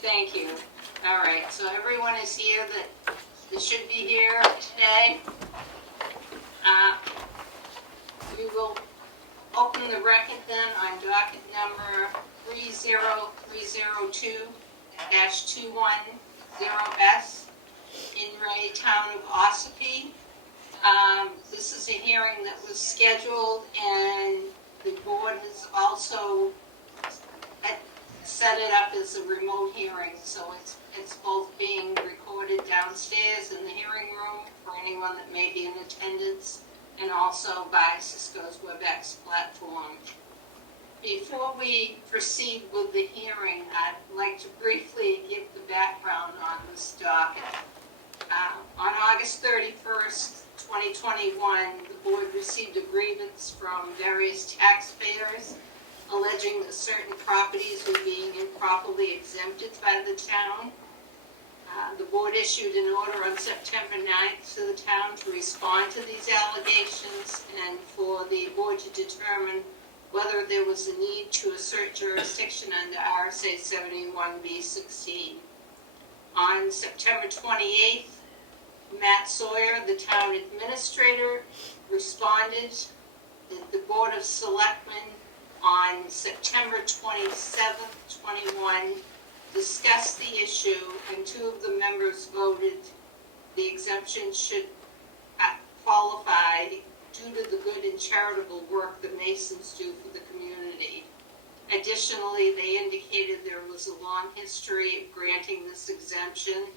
Thank you. All right, so everyone is here that should be here today. We will open the record then on docket number 30302-210S in Ray, Town of Ossipee. This is a hearing that was scheduled, and the board has also set it up as a remote hearing, so it's both being recorded downstairs in the hearing room for anyone that may be in attendance, and also by Cisco's WebEx platform. Before we proceed with the hearing, I'd like to briefly give the background on this docket. On August 31st, 2021, the board received a grievance from various taxpayers alleging that certain properties were being improperly exempted by the town. The board issued an order on September 9th to the town to respond to these allegations and for the board to determine whether there was a need to assert jurisdiction under RSA 71B16. On September 28th, Matt Sawyer, the town administrator, responded that the Board of Selectmen on September 27th, 21, discussed the issue, and two of the members voted the exemption should qualify due to the good and charitable work the Masons do for the community. Additionally, they indicated there was a long history of granting this exemption,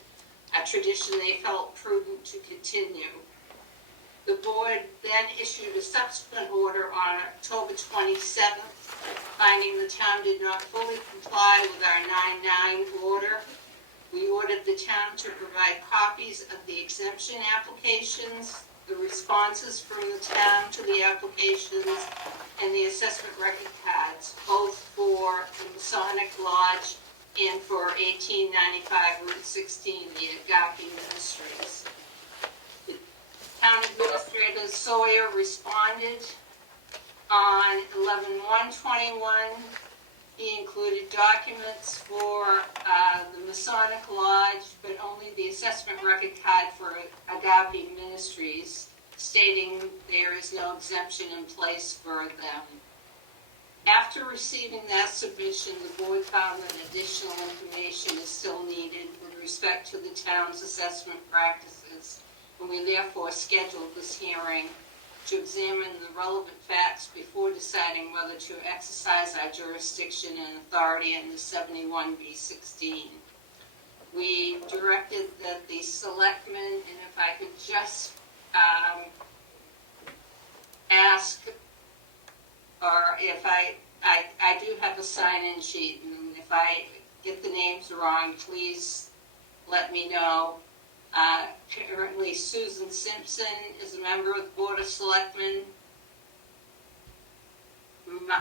a tradition they felt prudent to continue. The board then issued a subsequent order on October 27th, finding the town did not fully comply with our 9/9 order. We ordered the town to provide copies of the exemption applications, the responses from the town to the applications, and the assessment record cards, both for the Masonic Lodge and for 1895 Route 16, the Agape Ministries. Town Administrator Sawyer responded on 11/1/21. He included documents for the Masonic Lodge, but only the assessment record card for Agape Ministries, stating there is no exemption in place for them. After receiving that submission, the board found that additional information is still needed with respect to the town's assessment practices, and we therefore scheduled this hearing to examine the relevant facts before deciding whether to exercise our jurisdiction and authority under 71B16. We directed that the selectmen, and if I could just ask, or if I do have a sign-in sheet, and if I get the names wrong, please let me know. Currently, Susan Simpson is a member of the Board of Selectmen.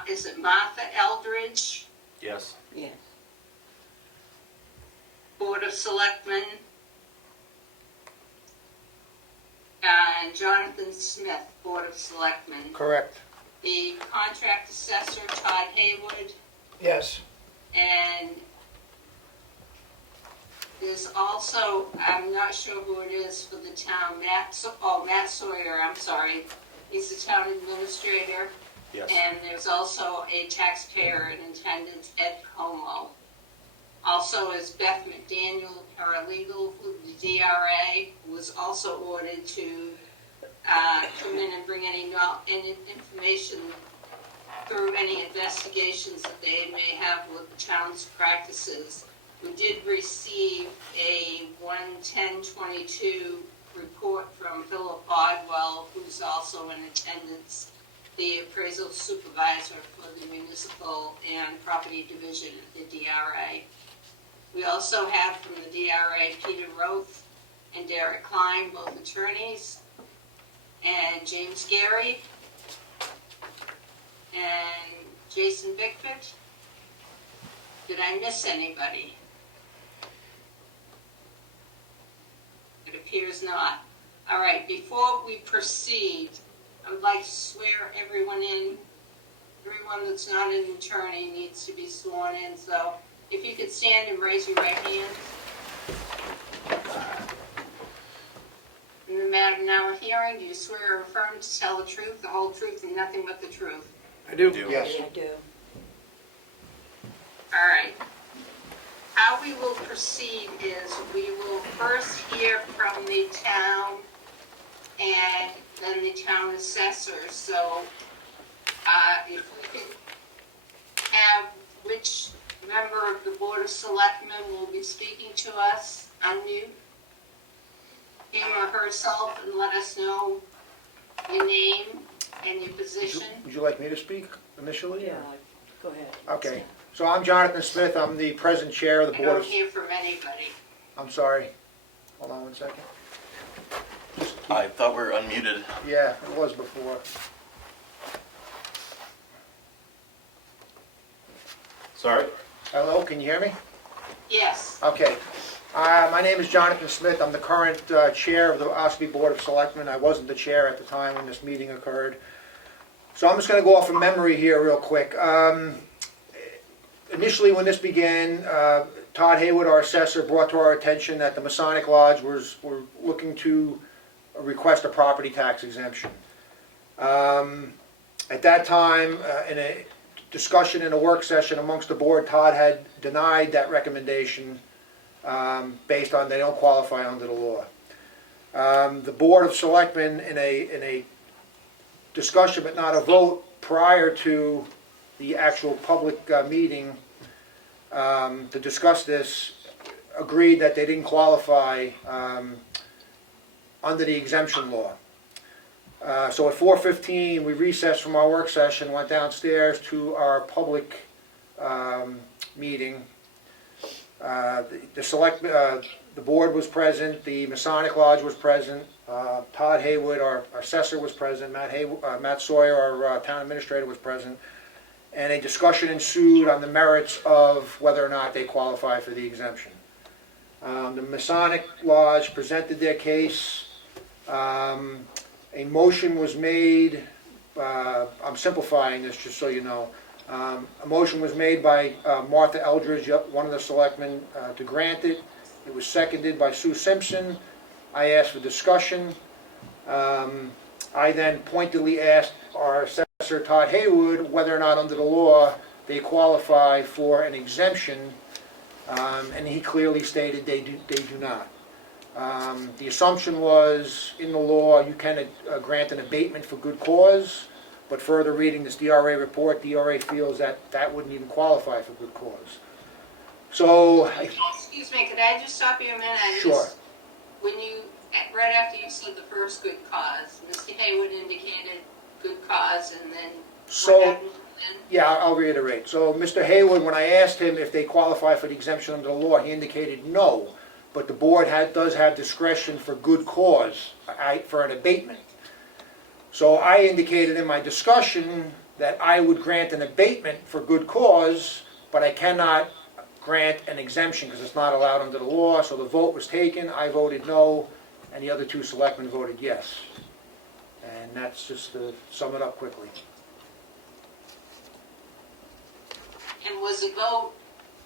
Is it Martha Eldridge? Yes. Yes. Board of Selectmen. And Jonathan Smith, Board of Selectmen. Correct. The contract assessor, Todd Haywood. Yes. And there's also, I'm not sure who it is for the town, Matt Sawyer, I'm sorry. He's the town administrator. Yes. And there's also a taxpayer in attendance, Ed Comeau. Also is Beth McDaniel, paralegal with the DRA, who was also ordered to come in and bring any information through any investigations that they may have with the town's practices. We did receive a 1/10/22 report from Philip Bodwell, who's also in attendance, the appraisal supervisor for the municipal and property division at the DRA. We also have from the DRA Peter Roth and Derek Klein, both attorneys, and James Gary, and Jason Bickford. Did I miss anybody? It appears not. All right, before we proceed, I would like to swear everyone in. Everyone that's not an attorney needs to be sworn in, so If you could stand and raise your right hand. In the matter now of hearing, do you swear or affirm to tell the truth, the whole truth, and nothing but the truth? I do. Yes. I do. All right. How we will proceed is we will first hear from the town and then the town assessor. So if we could have which member of the Board of Selectmen will be speaking to us, unmute him or herself and let us know your name and your position. Would you like me to speak initially? Yeah, go ahead. Okay. So I'm Jonathan Smith. I'm the present chair of the I Board don't of... hear from anybody. I'm sorry. Hold on one second. I thought we were unmuted. Yeah, it was before. Sorry. Hello, can you hear me? Yes. Okay. My name is Jonathan Smith. I'm the current chair of the Ossipee Board of Selectmen. I wasn't the chair at the time when this meeting occurred. So I'm just going to go off of memory here real quick. Initially, when this began, Todd Haywood, our assessor, brought to our attention that the Masonic Lodge were looking to request a property tax exemption. At that time, in a discussion in a work session amongst the board, Todd had denied that recommendation based on they don't qualify under the law. The Board of Selectmen, in a discussion but not a vote prior to the actual public meeting to discuss this, agreed that they didn't qualify under the exemption law. So at 4:15, we recessed from our work session, went downstairs to our public meeting. The board was present, the Masonic Lodge was present, Todd Haywood, our assessor, was present, Matt Sawyer, our town administrator, was present, and a discussion ensued on the merits of whether or not they qualify for the exemption. The Masonic Lodge presented their case. A motion was made, I'm simplifying this just so you know. A motion was made by Martha Eldridge, one of the selectmen, to grant it. It was seconded by Sue Simpson. I asked for discussion. I then pointedly asked our assessor, Todd Haywood, whether or not under the law they qualify for an exemption, and he clearly stated they do not. The assumption was, in the law, you can grant an abatement for good cause, but further reading this DRA report, DRA feels that that wouldn't even qualify for good cause. So... Excuse me, could I just stop you a minute? Sure. When you, right after you said the first good cause, Mr. Haywood indicated good cause, and then what happened then? Yeah, I'll reiterate. So Mr. Haywood, when I asked him if they qualify for the exemption under the law, he indicated no, but the board does have discretion for good cause, for an abatement. So I indicated in my discussion that I would grant an abatement for good cause, but I cannot grant an exemption because it's not allowed under the law. So the vote was taken, I voted no, and the other two selectmen voted yes. And that's just to sum it up quickly. And was the vote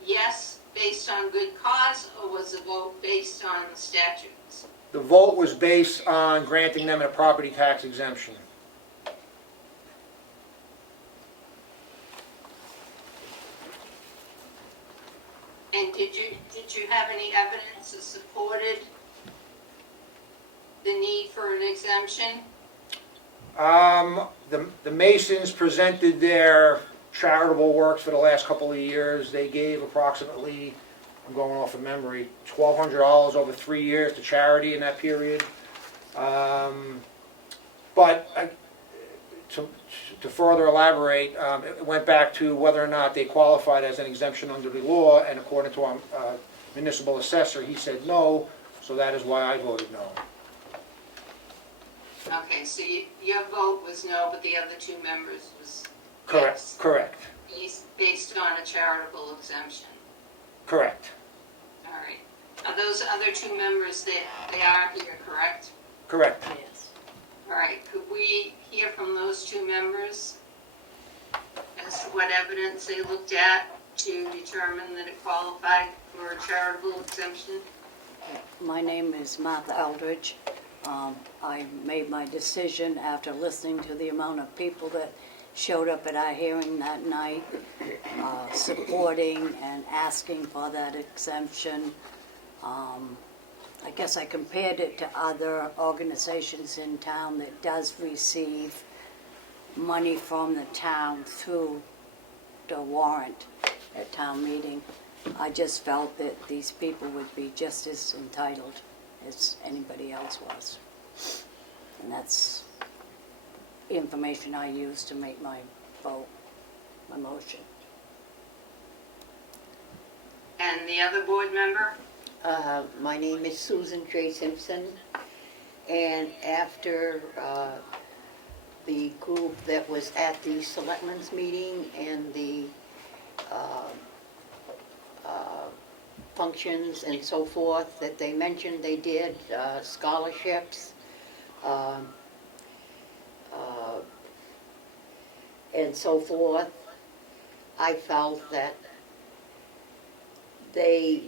yes based on good cause, or was the vote based on the statutes? The vote was based on granting them a property tax exemption. And did you have any evidence that supported the need for an exemption? The Masons presented their charitable works for the last couple of years. They gave approximately, I'm going off of memory, $1,200 over 3 years to charity in that period. To further elaborate, it went back to whether or not they qualified as an exemption under the law, and according to our municipal assessor, he said no, so that is why I voted no. Okay, so your vote was no, but the other two members was Correct. yes, Correct. based on a charitable exemption. Correct. All right. Are those other two members, they are here, correct? Correct. Yes. All right, could we hear from those two members as to what evidence they looked at to determine that it qualified for a charitable exemption? My name is Martha Eldridge. I made my decision after listening to the amount of people that showed up at our hearing that night, supporting and asking for that exemption. I guess I compared it to other organizations in town that does receive money from the town through the warrant at town meeting. I just felt that these people would be just as entitled as anybody else was. And that's the information I used to make my vote, my motion. And the other board member? My name is Susan J. Simpson, and after the group that was at the Selectmen's meeting and the functions and so forth that they mentioned they did, scholarships, and so forth, I felt that they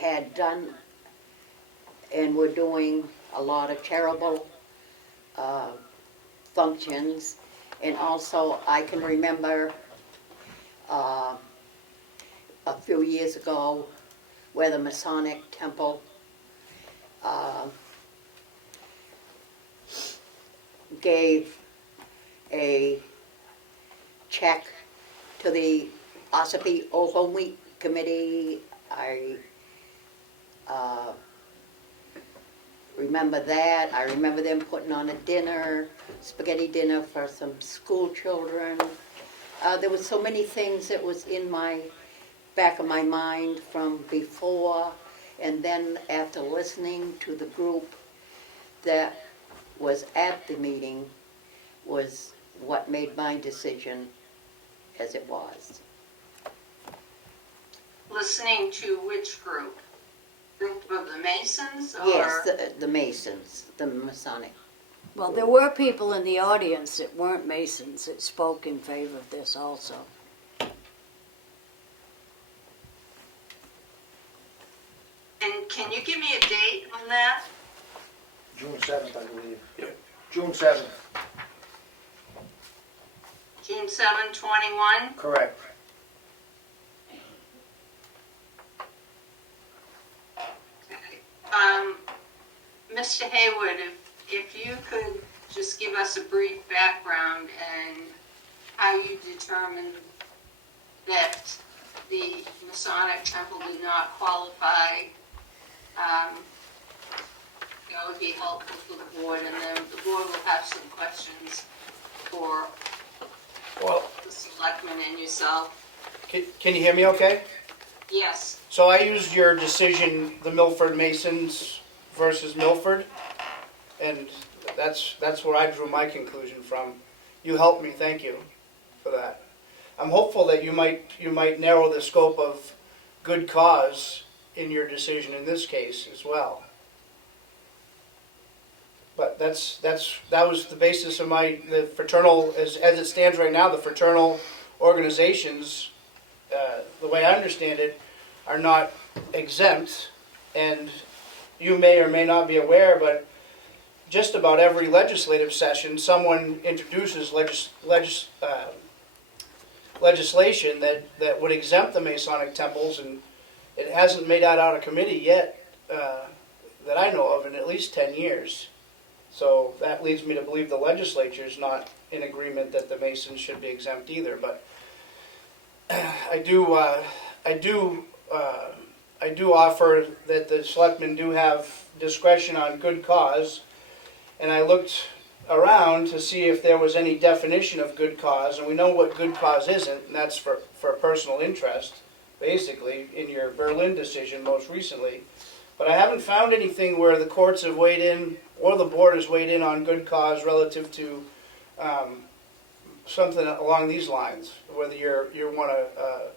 had done and were doing a lot of charitable functions. And also I can remember a few years ago where the Masonic temple gave a check to the Ossipee Home Week Committee. I remember that. I remember them putting on a dinner, spaghetti dinner for some school children. There was so many things that was in my back of my mind from before, and then after listening to the group that was at the meeting was what made my decision as it was. Listening to which group? Group of the Masons? Or? Yes, the Masons, the Masonic. Well, there were people in the audience that weren't Masons that spoke in favor of this also. And can you give me a date on that? June 7th, I believe. Yep. June 7th, June 7, 21? correct. Mr. Haywood, if you could just give us a brief background and how you determined that the Masonic Temple did not qualify, that would be helpful for the board, and then the board will have some questions for Well, the selectmen and yourself. Can you hear me okay? Yes. So I used your decision, the Milford Masons versus Milford, and that's where I drew my conclusion from. You helped me, thank you for that. I'm hopeful that you might narrow the scope of good cause in your decision in this case as well. But that was the basis of the fraternal, as it stands right now, the fraternal organizations, the way I understand it, are not exempt. And you may or may not be aware, but just about every legislative session, someone introduces legislation that would exempt the Masonic temples, and it hasn't made that out of committee yet that I know of in at least 10 years. So that leads me to believe the legislature is not in agreement that the Masons should be exempt either. But I do offer that the selectmen do have discretion on good cause, and I looked around to see if there was any definition of good cause, and we know what good cause isn't, and that's for personal interest, basically, in your Berlin decision most recently. But I haven't found anything where the courts have weighed in, or the board has weighed in on good cause relative to something along these lines, whether you want to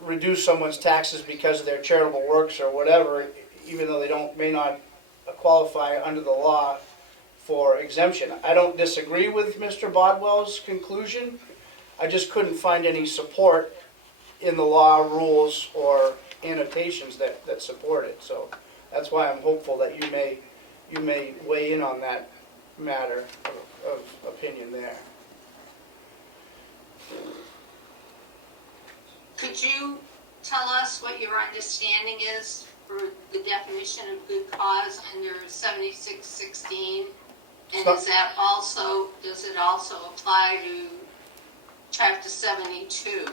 reduce someone's taxes because of their charitable works or whatever, even though they may not qualify under the law for exemption. I don't disagree with Mr. Bodwell's conclusion. I just couldn't find any support in the law, rules, or annotations that support it. So that's why I'm hopeful that you may weigh in on that matter of opinion there. Could you tell us what your understanding is for the definition of good cause under 7616? And So- does it also apply to Chapter 72?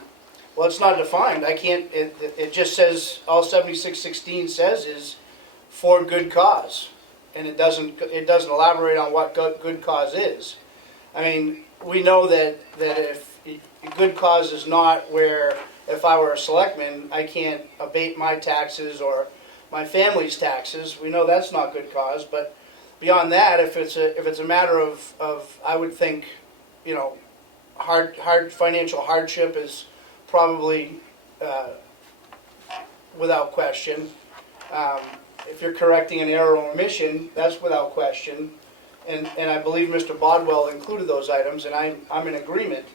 Well, it's not defined. I can't, it just says, all 7616 says is for good cause. And it doesn't elaborate on what good cause is. I mean, we know that if good cause is not where, if I were a selectman, I can't abate my taxes or my family's taxes. We know that's not good cause, but beyond that, if it's a matter of I would think, you know, hard financial hardship is probably without question. If you're correcting an error or omission, that's without question. And I believe Mr. Bodwell included those items, and I'm in agreement.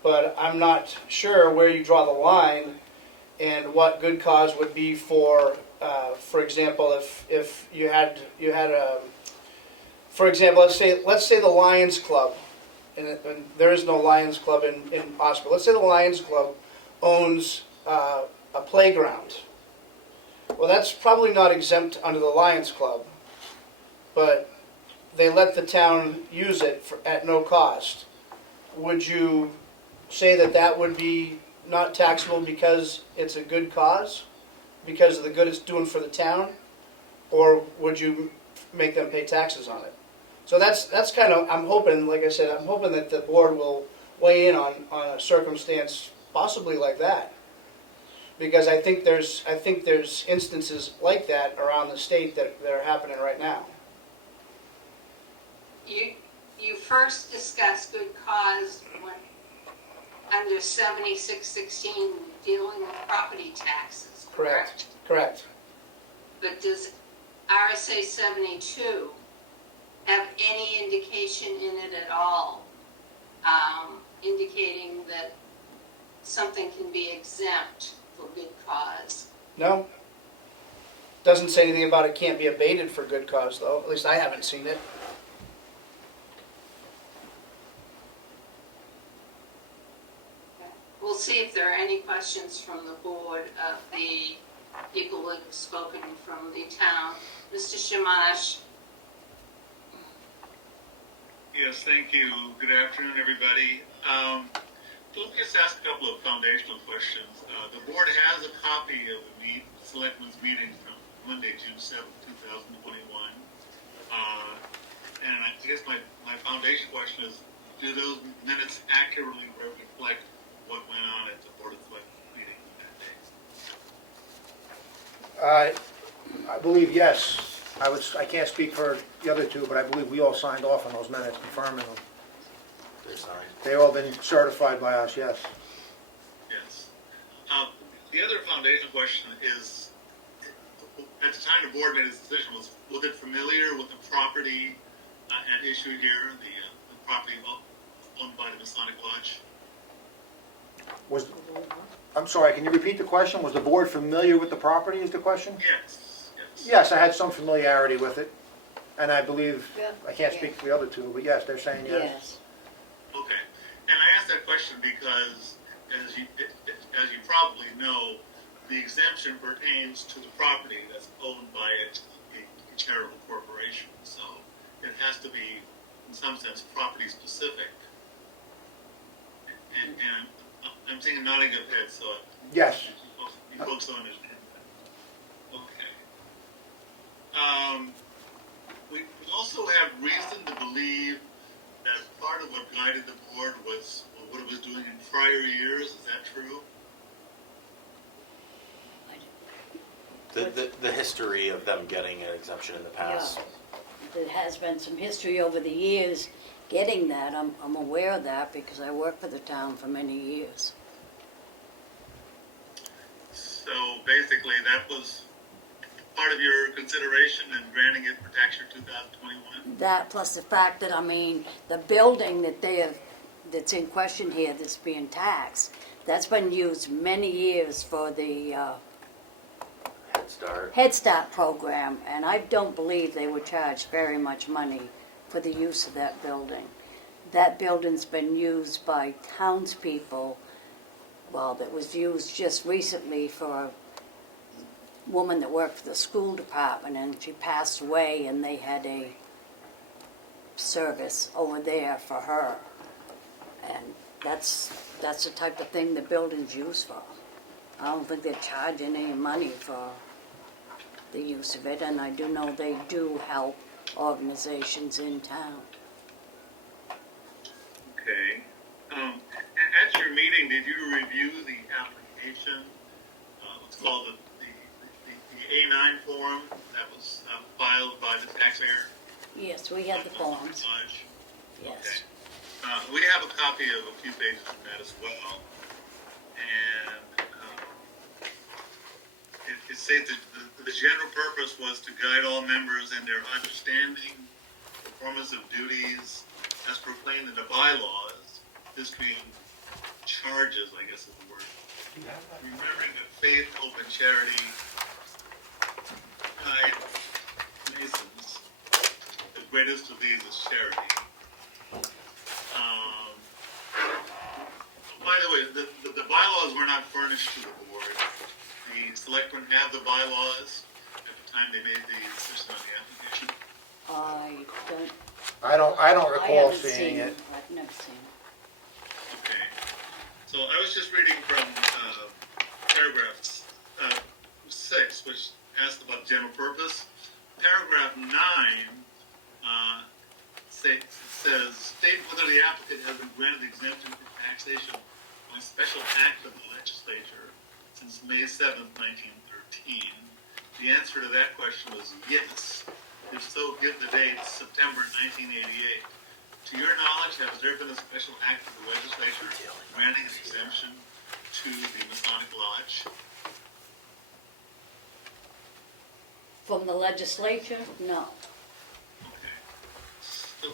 But I'm not sure where you draw the line and what good cause would be for example, if you had a, for example, let's say the Lions Club, and there is no Lions Club in Ossipee. Let's say the Lions Club owns a playground. Well, that's probably not exempt under the Lions Club, but they let the town use it at no cost. Would you say that would be not taxable because it's a good cause? Because of the good it's doing for the town? Or would you make them pay taxes on it? So that's kind of, I'm hoping, like I said, I'm hoping that the board will weigh in on a circumstance possibly like that. Because I think there's instances like that around the state that are happening right now. You first discussed good cause when, under 7616, dealing with property taxes, correct? Correct. But does RSA 72 have any indication in it at all, indicating that something can be exempt for good cause? No? Doesn't say anything about it can't be abated for good cause, though. At least I haven't seen it. We'll see if there are any questions from the board of the people that have spoken from the town. Mr. Shamash. Yes, thank you. Good afternoon, everybody. Let me just ask a couple of foundational questions. The board has a copy of the Selectmen's meeting from Monday, June 7th, 2021. And I guess my foundation question is, do those minutes accurately reflect what went on at the Board of Selectmen meeting that day? I believe yes. I can't speak for the other two, but I believe we all signed off on those minutes, confirming them. They're signed. They've all been certified by us, yes. Yes. The other foundational question is, at the time the board made its decision, was it familiar with the property at issue here, the property owned by the Masonic Lodge? I'm sorry, can you repeat the question? Was the board familiar with the property, is the question? Yes. Yes, I had some familiarity with it, and I believe, Yeah. I can't speak for the other two, but yes, they're saying yes. Yes. Okay. And I asked that question because, as you probably know, the exemption pertains to the property that's owned by a charitable corporation. So it has to be, in some sense, property specific. And I'm seeing a nodding of heads, so Yes. you folks don't understand that. Okay. We also have reason to believe that part of what guided the board was what it was doing in prior years. Is that true? The history of them getting an exemption in the past. Yeah. There has been some history over the years getting that. I'm aware of that because I worked for the town for many years. So basically, that was part of your consideration in granting it for tax year 2021? That plus the fact that, I mean, the building that they have that's in question here that's being taxed, that's been used many years for the Head Start. Head Start program, and I don't believe they would charge very much money for the use of that building. That building's been used by townspeople, well, that was used just recently for a woman that worked for the school department, and she passed away, and they had a service over there for her. And that's the type of thing the building's used for. I don't think they're charging any money for the use of it, and I do know they do help organizations in town. Okay. At your meeting, did you review the application? What's called the A9 form that was filed by the taxpayer? Yes, we had the forms, yes. We have a copy of a few pages from that as well. And it states that the general purpose was to guide all members in their understanding, performance of duties as proclaimed in the bylaws, this being charges, I guess is the word. Remembering that faith, hope, and charity guide Masons. The greatest of these is charity. By the way, the bylaws were not furnished to the board. The selectmen have the bylaws at the time they made the decision on the application. I don't I recall haven't seeing seen it. I've never seen it. Okay. So I was just reading from paragraph 6, which asked about general purpose. Paragraph 9 says, state whether the applicant has been granted exemption from taxation by special act of the legislature since May 7th, 1913. The answer to that question was yes. If so, give the date September 1988. To your knowledge, has there been a special act of the legislature granting an exemption to the Masonic Lodge? From the legislature? No. Okay.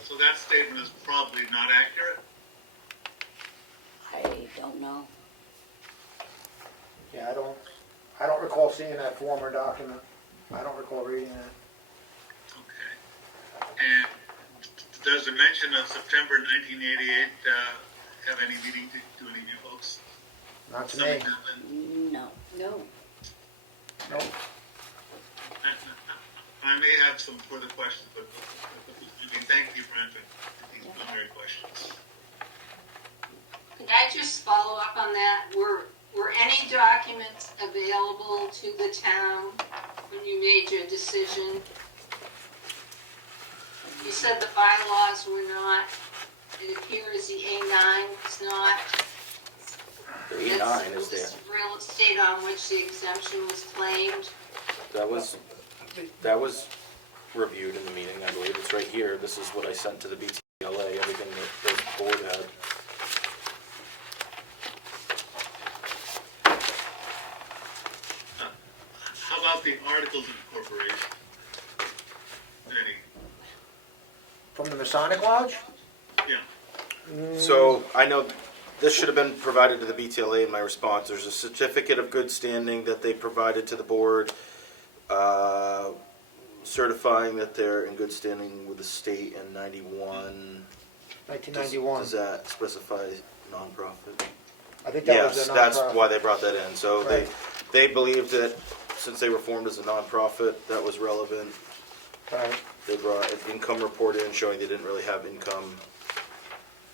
So that statement is probably not accurate? I don't know. Yeah, I don't recall seeing that form or document. I don't recall reading that. Okay. And does the mention of September 1988 have any meaning to any of you folks? Not to Something me. happened? No. No. Nope. I may have some further questions, but thank you for answering these preliminary questions. Could I just follow up on that? Were any documents available to the town when you made your decision? You said the bylaws were not, it appears the A9 was not. The E9 is there. That's the real estate on which the exemption was claimed. That was reviewed in the meeting, I believe. It's right here. This is what I sent to the BTLA, everything that the board had. How about the Articles of Incorporation? Any? From the Masonic Lodge? Yeah. So I know this should have been provided to the BTLA in my response. There's a certificate of good standing that they provided to the board, certifying that they're in good standing with the state in 91. 1991. Does that specify nonprofit? I think that was Yes, a that's nonprofit. why they brought that in. So Right. they believed that since they were formed as a nonprofit, that was relevant. Right. They brought an income report in showing they didn't really have income.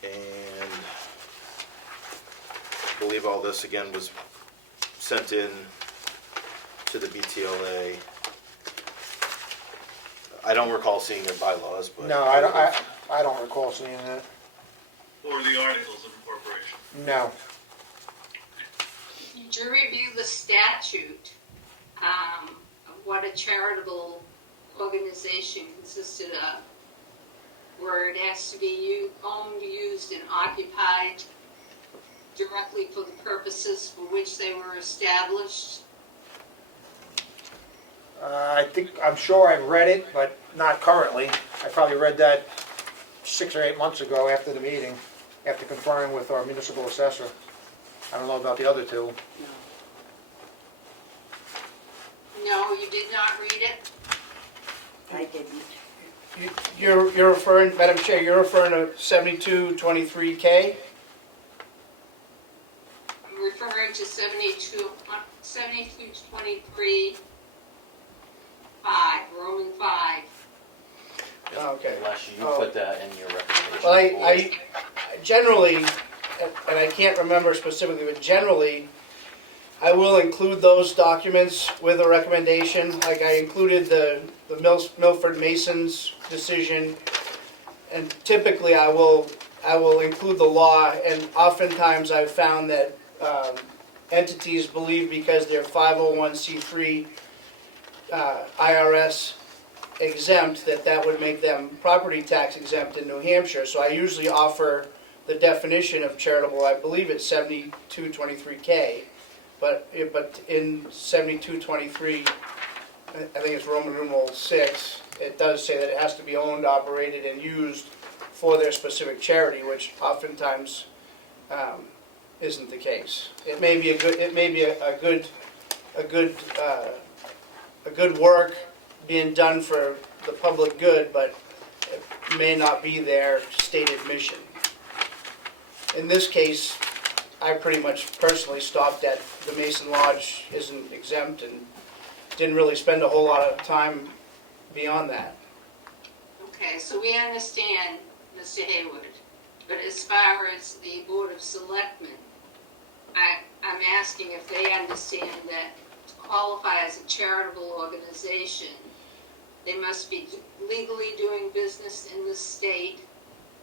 And I believe all this again was sent in to the BTLA. I don't recall seeing their bylaws, but. No, I don't recall seeing that. Or the Articles of Incorporation? No. Did you review the statute of what a charitable organization consisted of? Where it has to be owned, used, and occupied directly for the purposes for which they were established? I'm sure I've read it, but not currently. I probably read that 6 or 8 months ago after the meeting. after conferring with our municipal assessor. I don't know about the other two. No, you did not read it? I didn't. You're referring, Madam Chair, you're referring to 7223K? I'm referring to 7223, 5, Roman 5. Okay. Unless you Oh. put that in your recommendation. Well, I generally, and I can't remember specifically, but generally, I will include those documents with a recommendation. Like I included the Milford Mason's decision, and typically I will include the law. And oftentimes I've found that entities believe because they're 501c3 IRS exempt, that would make them property tax exempt in New Hampshire. So I usually offer the definition of charitable. I believe it's 7223K. But in 7223, I think it's Roman numeral 6, it does say that it has to be owned, operated, and used for their specific charity, which oftentimes isn't the case. It may be a good work being done for the public good, but it may not be their stated mission. In this case, I pretty much personally stopped at the Mason Lodge isn't exempt and didn't really spend a whole lot of time beyond that. Okay, so we understand, Mr. Haywood, but as far as the Board of Selectmen, I'm asking if they understand that to qualify as a charitable organization, they must be legally doing business in the state,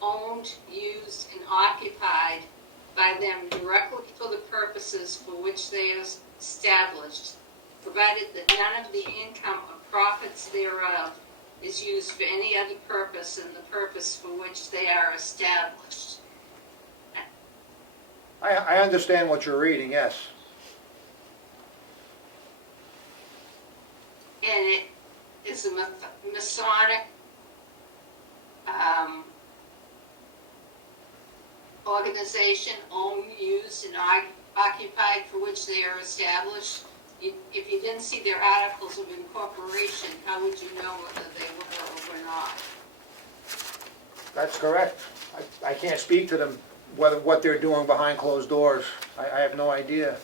owned, used, and occupied by them directly for the purposes for which they are established, provided that none of the income or profits thereof is used for any other purpose than the purpose for which they are established. I understand what you're reading, yes. And it is a Masonic organization, owned, used, and occupied for which they are established. If you didn't see their articles of incorporation, how would you know whether they were or were not? That's correct. I can't speak to them, what they're doing behind closed doors. I have no idea.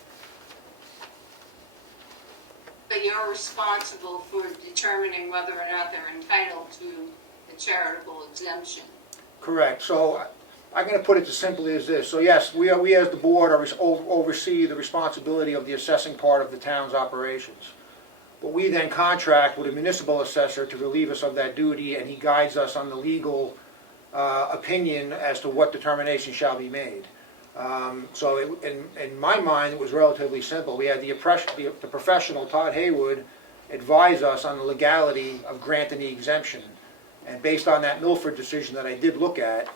But you're responsible for determining whether or not they're entitled to the charitable exemption. Correct. So I'm going to put it as simply as this. So yes, we as the board oversee the responsibility of the assessing part of the town's operations. But we then contract with a municipal assessor to relieve us of that duty, and he guides us on the legal opinion as to what determination shall be made. So in my mind, it was relatively simple. We had the professional, Todd Haywood, advise us on the legality of granting the exemption. And based on that Milford decision that I did look at,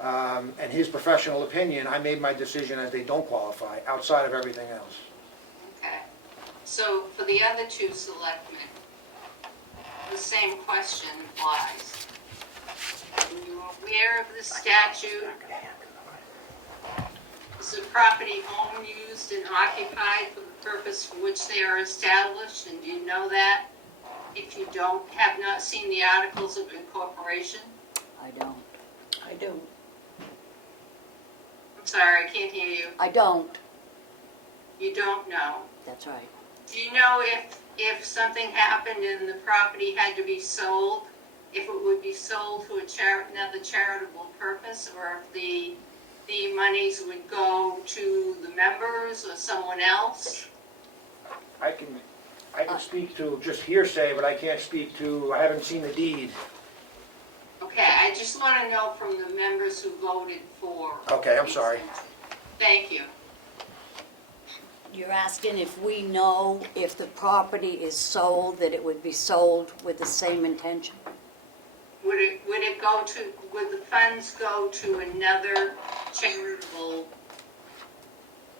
and his professional opinion, I made my decision as they don't qualify, outside of everything else. Okay. So for the other two selectmen, the same question applies. Are you aware of this statute? Is the property owned, used, and occupied for the purpose for which they are established? And do you know that? If you have not seen the articles of incorporation? I don't. I don't. I'm sorry, I can't hear you. I don't. You don't know. That's right. Do you know if something happened and the property had to be sold, if it would be sold to another charitable purpose, or if the monies would go to the members or someone else? I can speak to just hearsay, but I can't speak to, I haven't seen the deed. Okay, I just want to know from the members who voted for. Okay, I'm sorry. Thank you. You're asking if we know if the property is sold, that it would be sold with the same intention? Would the funds go to another charitable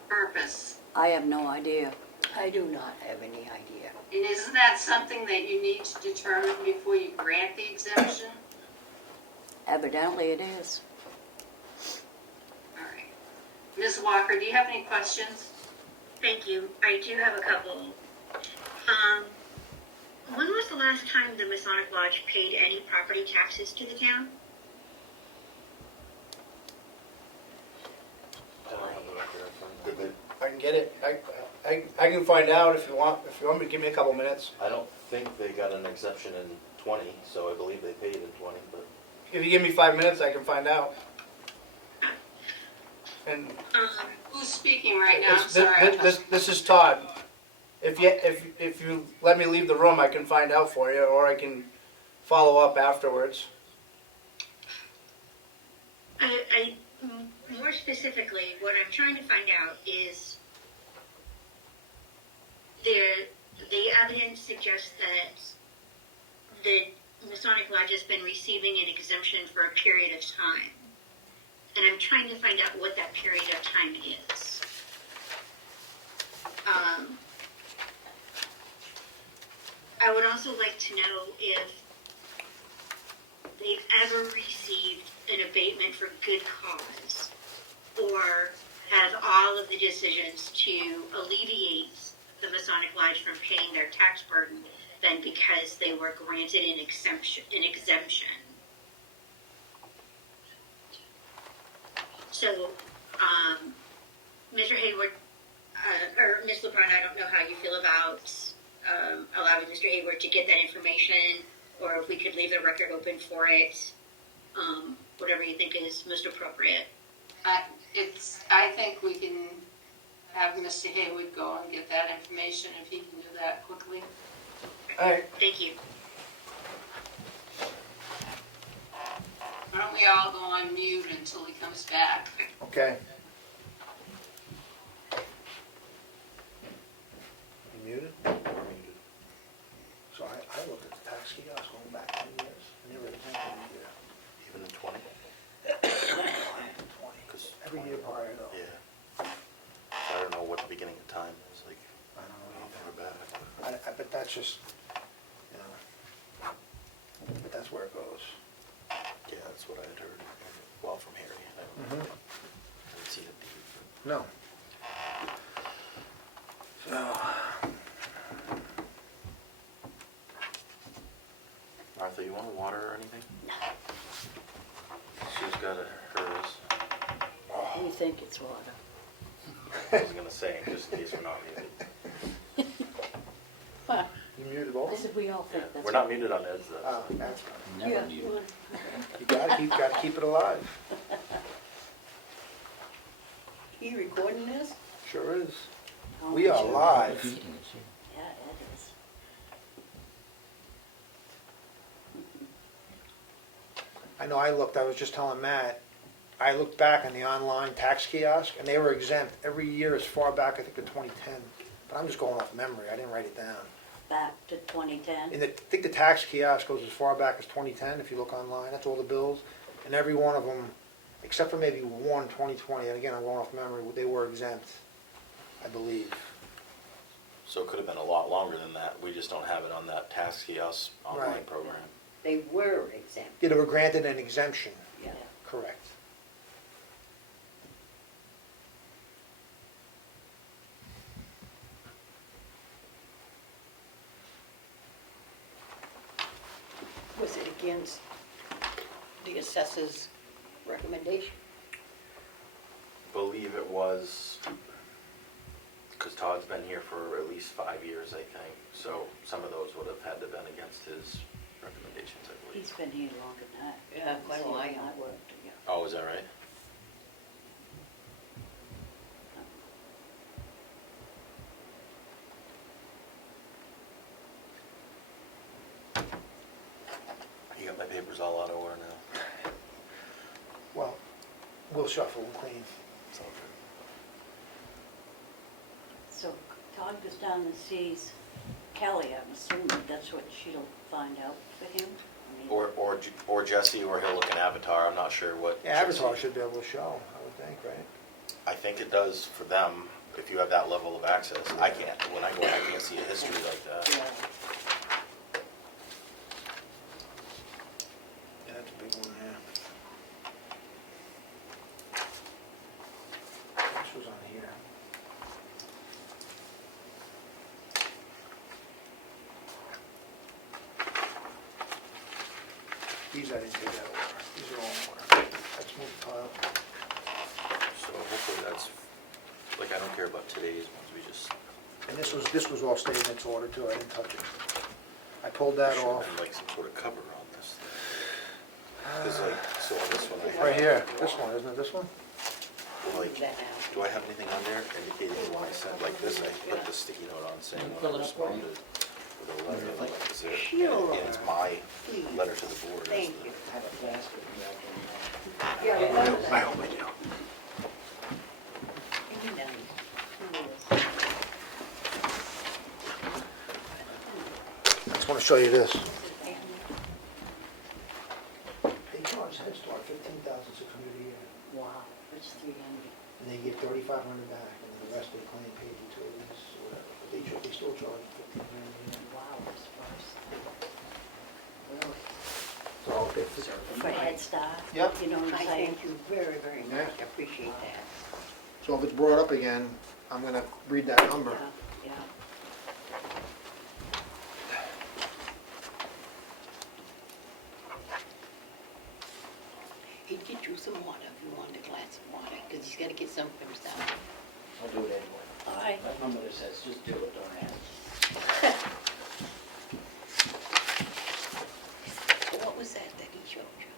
purpose? I have no idea. I do not have any idea. And isn't that something that you need to determine before you grant the exemption? Evidently it is. Ms. Walker, do you have any questions? Thank you. I do have a couple. When was the last time the Masonic Lodge paid any property taxes to the town? I don't have the record in front of me. I can get it. I can find out if you want. If you want me to give me a couple minutes. I don't think they got an exemption in 20, so I believe they paid in 20, but. If you give me 5 minutes, I can find out. And Who's speaking right now? I'm sorry. this is Todd. If you let me leave the room, I can find out for you, or I can follow up afterwards. More specifically, what I'm trying to find out is the evidence suggests that the Masonic Lodge has been receiving an exemption for a period of time. And I'm trying to find out what that period of time is. I would also like to know if they've ever received an abatement for good cause, or have all of the decisions to alleviate the Masonic Lodge from paying their tax burden been because they were granted an exemption. So, Mr. Hayward, or Ms. LeBrun, I don't know how you feel about allowing Mr. Hayward to get that information, or if we could leave the record open for it, whatever you think is most appropriate. I think we can have Mr. Haywood go and get that information if he can do that quickly. All right. Thank you. Why don't we all go on mute until he comes back? Okay. You muted? So I looked at the tax kiosk going back 10 years, and they were exempt every year. Even in 20? 20, every year prior though. Yeah. I don't know what the beginning of time is, like, I don't know. for bad. But that's just, you know, but that's where it goes. Yeah, that's what I had heard. Well, from Harry. I haven't seen it. No. So, Martha, you want water or anything? She's got hers. We think it's water. I was gonna say, just in case we're not muted. you muted all? I said, we all think that's We're not muted on Ed's though. Oh, that's fine. Yeah. You gotta keep it alive. Are you recording this? Sure is. Oh, We are sure. live. Yeah, it is. I know I was just telling Matt, I looked back on the online tax kiosk, and they were exempt every year as far back, I think, to 2010. But I'm just going off memory, I didn't write it down. Back to 2010. And I think the tax kiosk goes as far back as 2010, if you look online, that's all the bills. And every one of them, except for maybe one, 2020, and again, I'm going off memory, they were exempt, I believe. So it could have been a lot longer than that. We just don't have it on that tax kiosk online Right. program. They were exempt. Yeah, they were granted an exemption, Yeah. correct. Was it against the assessor's recommendation? Believe it was, because Todd's been here for at least 5 years, I think. So some of those would have had to been against his recommendations, I believe. He's been here longer than that. Yeah, quite a while. I worked, yeah. Oh, is that right? You got my papers all out of order now. Well, we'll shuffle and clean. It's all good. So Todd goes down and sees Kelly, I'm assuming that's what she'll find out for him? I mean, Or Jesse, or he'll look in Avatar. I'm not sure what. Yeah, Jesse- Avatar should be able to show, I would think, right? I think it does for them if you have that level of access. I can't. When I go in, I can't see a history like that. yeah. Yeah, that's a big one, yeah. These I didn't take out of order. These are all in order. Let's move the pile. So hopefully that's, like, I don't care about today's ones, we just. And this was all stayed in its order too, I didn't touch it. I pulled that Should off. have been like some sort of cover on this. There's like, so on this one I have. Right here, this one, isn't it this one? Like, do I have anything on there indicating when I sent, like this, I put the sticky note on saying when I responded with a letter, like, is it, and it's my letter to the board. Thank you. I hope I do. I just want to show you this. They charge Head Start $15,600 a year, Wow, it's 300. and they give $3,500 back, and the rest they claim paid utilities, or whatever. But they still charge $15,000 a year. Wow, that's first. Really? So, For Head Start? Yep. You know what I I'm saying? thank you very, very Yeah. much. I appreciate that. so if it's brought up again, I'm gonna read that number. Yeah, yeah. He'd get you some water if you wanted a glass of water, because he's gotta get some for himself. I'll do it anyway. All right. That number that says, just do it, don't ask. What was that he showed you?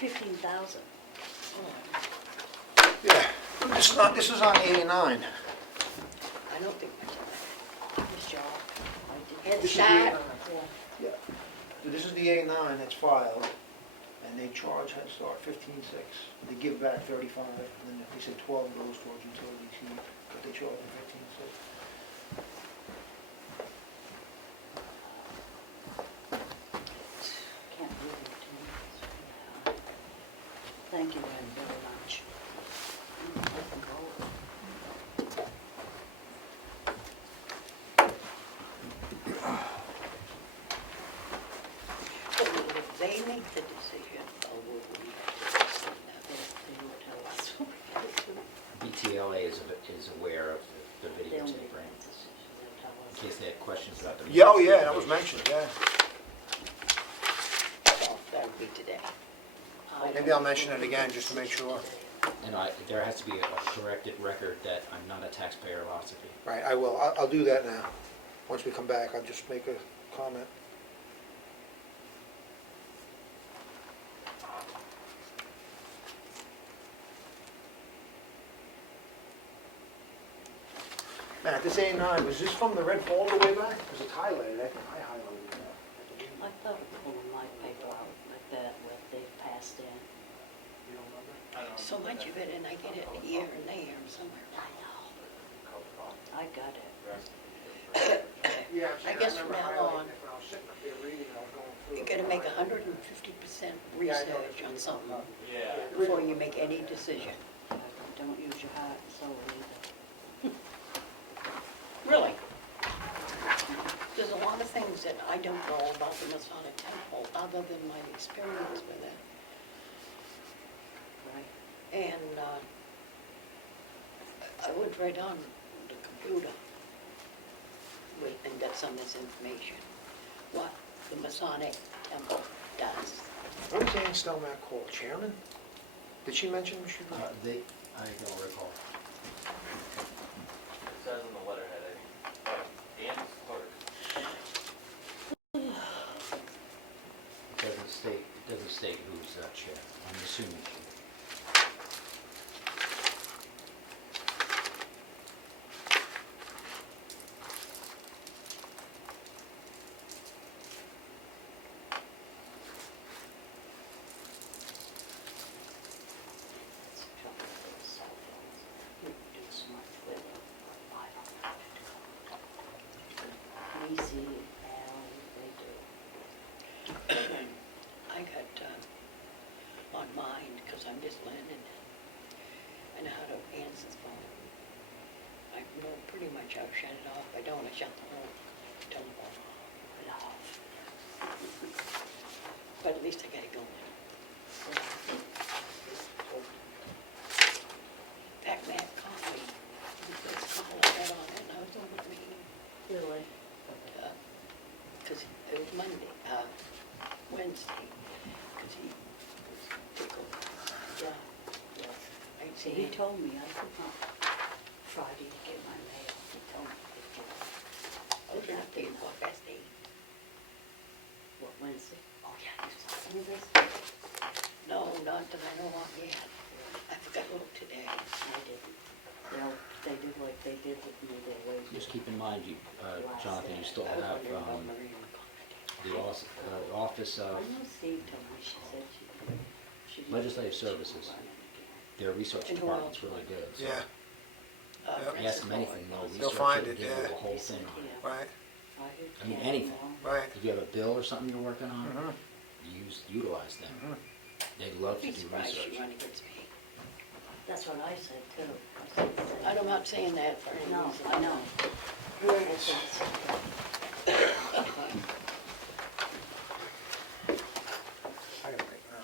$15,000. Yeah, this is on 89. I don't think much of that. This job, I did. Head This is the Start. 89. Yeah. So this is the A9 that's filed, and they charge Head Start $15,600. They give back $35,000, and then they say 12 goes towards utilities here, but they charge them $15,600. Can't believe it. Thank you very much. But if they make the decision, or will we They will tell us. BTLA is aware of the They'll videotape, make right? that decision. They'll tell In us. case they had questions about the. Yeah, oh yeah, that was mentioned, yeah. So that would be today. Maybe I'll mention it again, just to make sure. And there has to be a corrected record that I'm not a taxpayer of Ossipee. Right, I will, I'll do that now. Once we come back, I'll just make a comment. Matt, this A9, was this from the red folder way back? Because it's highlighted, I think I highlighted that. I thought it was one might paper out like that, what they passed in. You don't remember? So much of it, and I get it here and there and somewhere. I know. I got it. Yeah, I guess from now on, When I was sitting up there reading, I was going through. you gotta make 150% research on something before you make any decision. Don't use your heart and soul either. Really. There's a lot of things that I don't know about the Masonic Temple, other than my experience with it. Right. And I went right on the computer and got some of this information, what the Masonic Temple does. What was Ann Stelmack called, chairman? Did she mention what she was? I don't recall. It says on the letterhead, Dan's clerk. It doesn't state who's chair. I'm assuming. That's the trouble with those cell phones. You can do so much with them. I don't know what to do. Easy, Al, they do. I got on mine, because I'm just learning, I know how to answer the phone. I know pretty much how to shut it off. I don't want to shut the whole telephone off. But at least I got it going. That Mad Coffee, there's a couple of that on it, and I was on the meeting. Really? Wednesday, because he took over. Yeah, yes. See, he told me I could not Friday to get my mail. He told me to get it. Oh, that day, what, that day? What, Wednesday? Oh, yeah, he's talking this. No, not that I know of yet. I forgot to look today. I didn't. They did like they did with me, they waited. Just keep in mind, you, Jonathan, you still I was have wondering about Marie and the Office I of know Steve told me, she said she didn't. Legislative Services. Their research And who department's else? really good. So Yeah, you ask them anything, they'll They'll research find it and it, give you yeah. the whole thing on it. right, I mean, anything. right. If you have a bill or something you're working on, Mhm. utilize them. They love to He's do surprised she research. run against me. That's what I said too. I said the same. I'm not saying that for any No, reason. I know. I said the same. I gotta wait. Oh,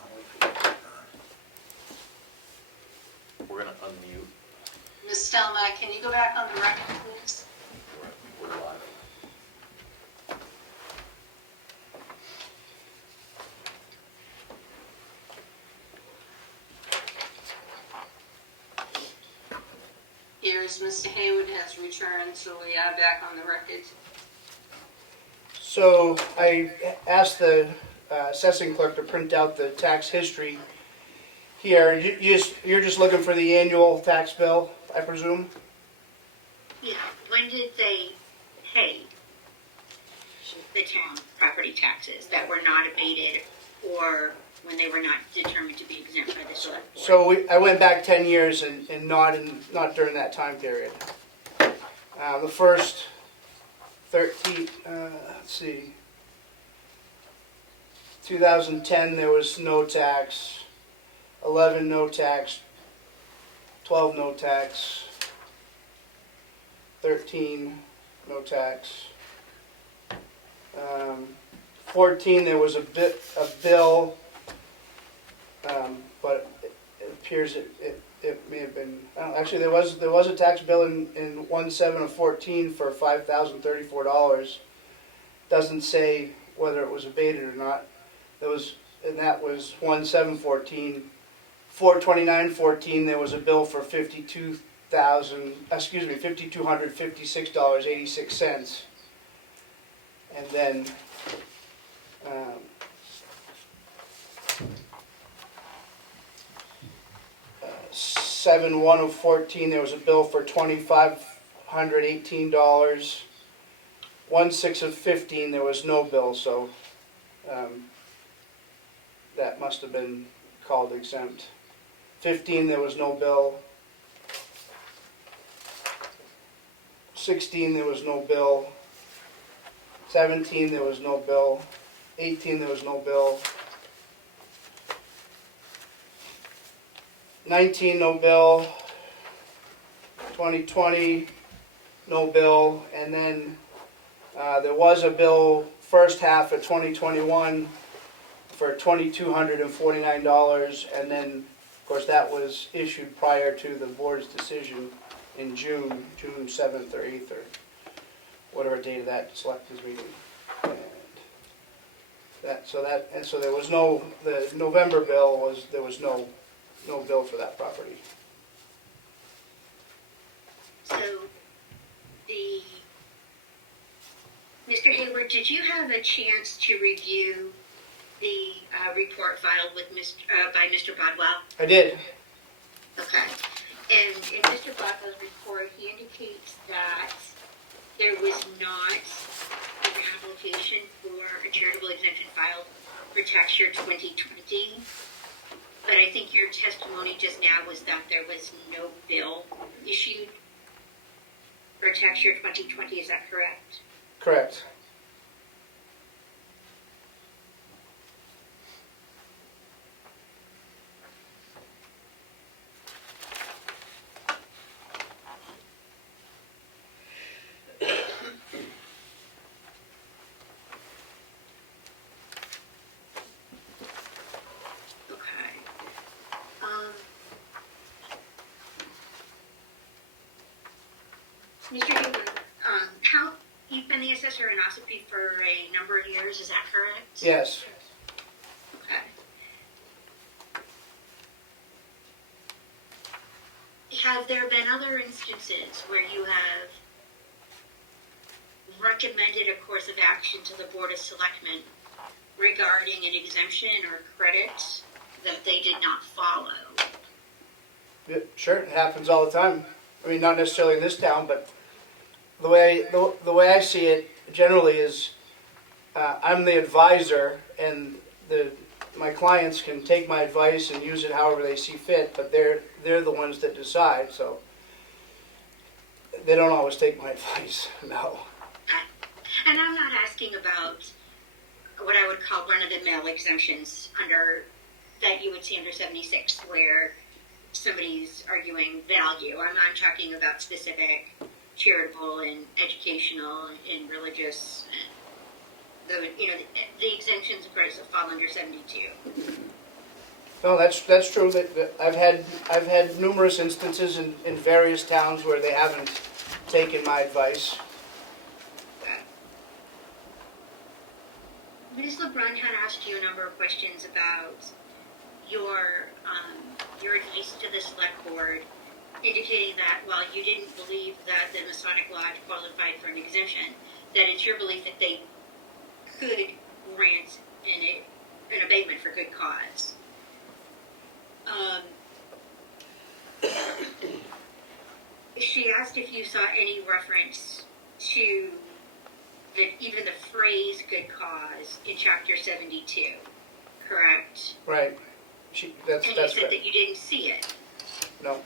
We're gonna unmute. Ms. Stelmack, can you go back on the record, please? We're live. Here's Mr. Haywood has returned, so we are back on the record. So I asked the assessing clerk to print out the tax history here. You're just looking for the annual tax bill, I presume? Yeah, when did they pay the town property taxes that were not abated or when they were not determined to be exempt by the select board? So I went back 10 years and not during that time period. The first 13, let's see, 2010 there was no tax, 11 no tax, 12 no tax, 13 no tax. 14 there was a bill, but it appears it may have been, actually there was a tax bill in 1/7 of 14 for $5,034. Doesn't say whether it was abated or not. And that was 1/7/14. 4/29/14 there was a bill for $5,256.86. And then 7/1 of 14 there was a bill for $2,518. 1/6 of 15 there was no bill, so that must have been called exempt. 15 there was no bill. 16 there was no bill. 17 there was no bill. 18 there was no bill. 19 no bill. 2020 no bill. And then there was a bill first half of 2021 for $2,249, and then of course that was issued prior to the board's decision in June 7th or 8th or whatever date of that selectors meeting. So there was no, the November bill was, there was no bill for that property. So, Mr. Hayward, did you have a chance to review the report filed with by Mr. Bodwell? I did. Okay. And in Mr. Bodwell's report, he indicates that there was not an application for a charitable exemption filed for tax year 2020. But I think your testimony just now was that there was no bill issued for tax year 2020. Is that correct? Correct. Okay. Mr. Hayward, you've been the assessor in Ossipee for a number of years, is that correct? Yes. have there been other instances where you have recommended a course of action to the Board of Selectmen regarding an exemption or credit that they did not follow? Yeah, sure, it happens all the time. I mean, not necessarily in this town, but the way I see it generally is I'm the advisor, and my clients can take my advice and use it however they see fit, but they're the ones that decide, so they don't always take my advice, no. And I'm not asking about what I would call run-of-the-mill exemptions that you would see under 76, where somebody's arguing value. I'm talking about specific charitable and educational and religious, the exemptions of credits that fall under 72. No, that's true. That I've had numerous instances in various towns where they haven't taken my advice. Ms. LeBrun had asked you a number of questions about your advice to the select board, indicating that while you didn't believe that the Masonic Lodge qualified for an exemption, that it's your belief that they could grant an abatement for good cause. She asked if you saw any reference to even the phrase good cause in Chapter 72, correct? Right. That's And you said correct. that you didn't see it. No.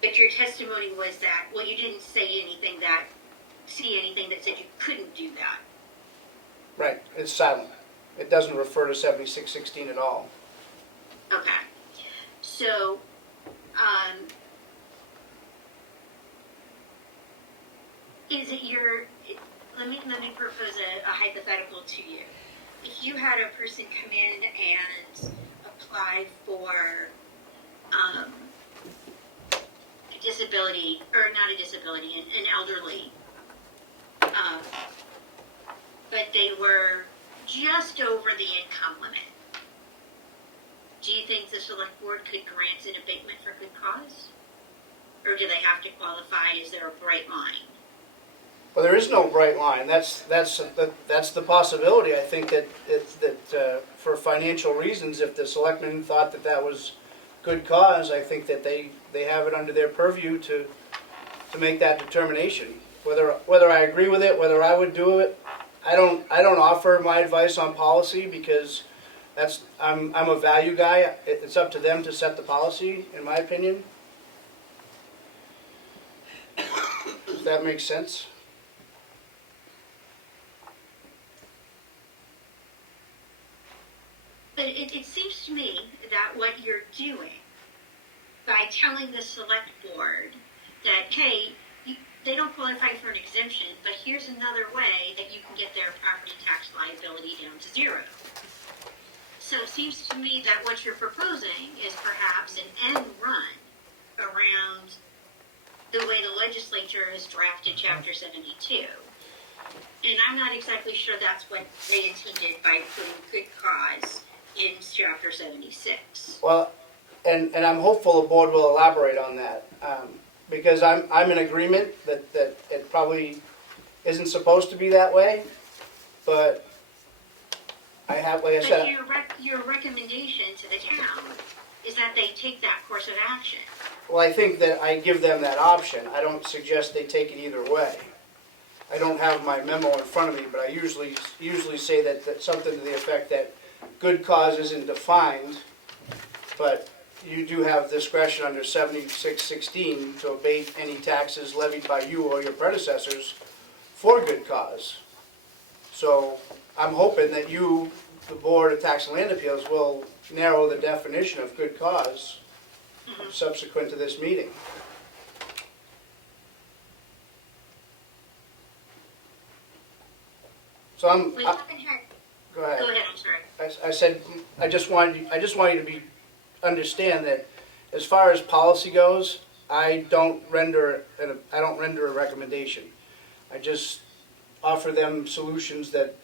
But your testimony was that, well, you didn't see anything that said you couldn't do that. Right. It's silent. It doesn't refer to 7616 at all. Okay. So, is it let me propose a hypothetical to you. If you had a person come in and apply for a disability, or not a disability, an elderly, but they were just over the income limit, do you think the select board could grant an abatement for good cause? Or do they have to qualify? Is there a bright line? Well, there is no bright line. That's the possibility. I think that for financial reasons, if the selectmen thought that was good cause, I think that they have it under their purview to make that determination. Whether I agree with it, whether I would do it, I don't offer my advice on policy because I'm a value guy. It's up to them to set the policy, in my opinion. Does that make sense? But it seems to me that what you're doing by telling the select board that, hey, they don't qualify for an exemption, but here's another way that you can get their property tax liability down to zero. So it seems to me that what you're proposing is perhaps an end run around the way the legislature has drafted Chapter 72. And I'm not exactly sure that's what they intended by putting good cause in Chapter 76. Well, and I'm hopeful the board will elaborate on that, because I'm in agreement that it probably isn't supposed to be that way, but I have, like I said. But your recommendation to the town is that they take that course of action. Well, I think that I give them that option. I don't suggest they take it either way. I don't have my memo in front of me, but I usually say that something to the effect that good cause isn't defined, but you do have discretion under 7616 to abate any taxes levied by you or your predecessors for good cause. So I'm hoping that you, the Board of Tax and Land Appeals, will narrow the definition of good cause subsequent to this meeting. So We haven't had. go ahead. Go ahead. I'm sorry. I said I just want you to understand that as far as policy goes, I don't render a recommendation. I just offer them solutions that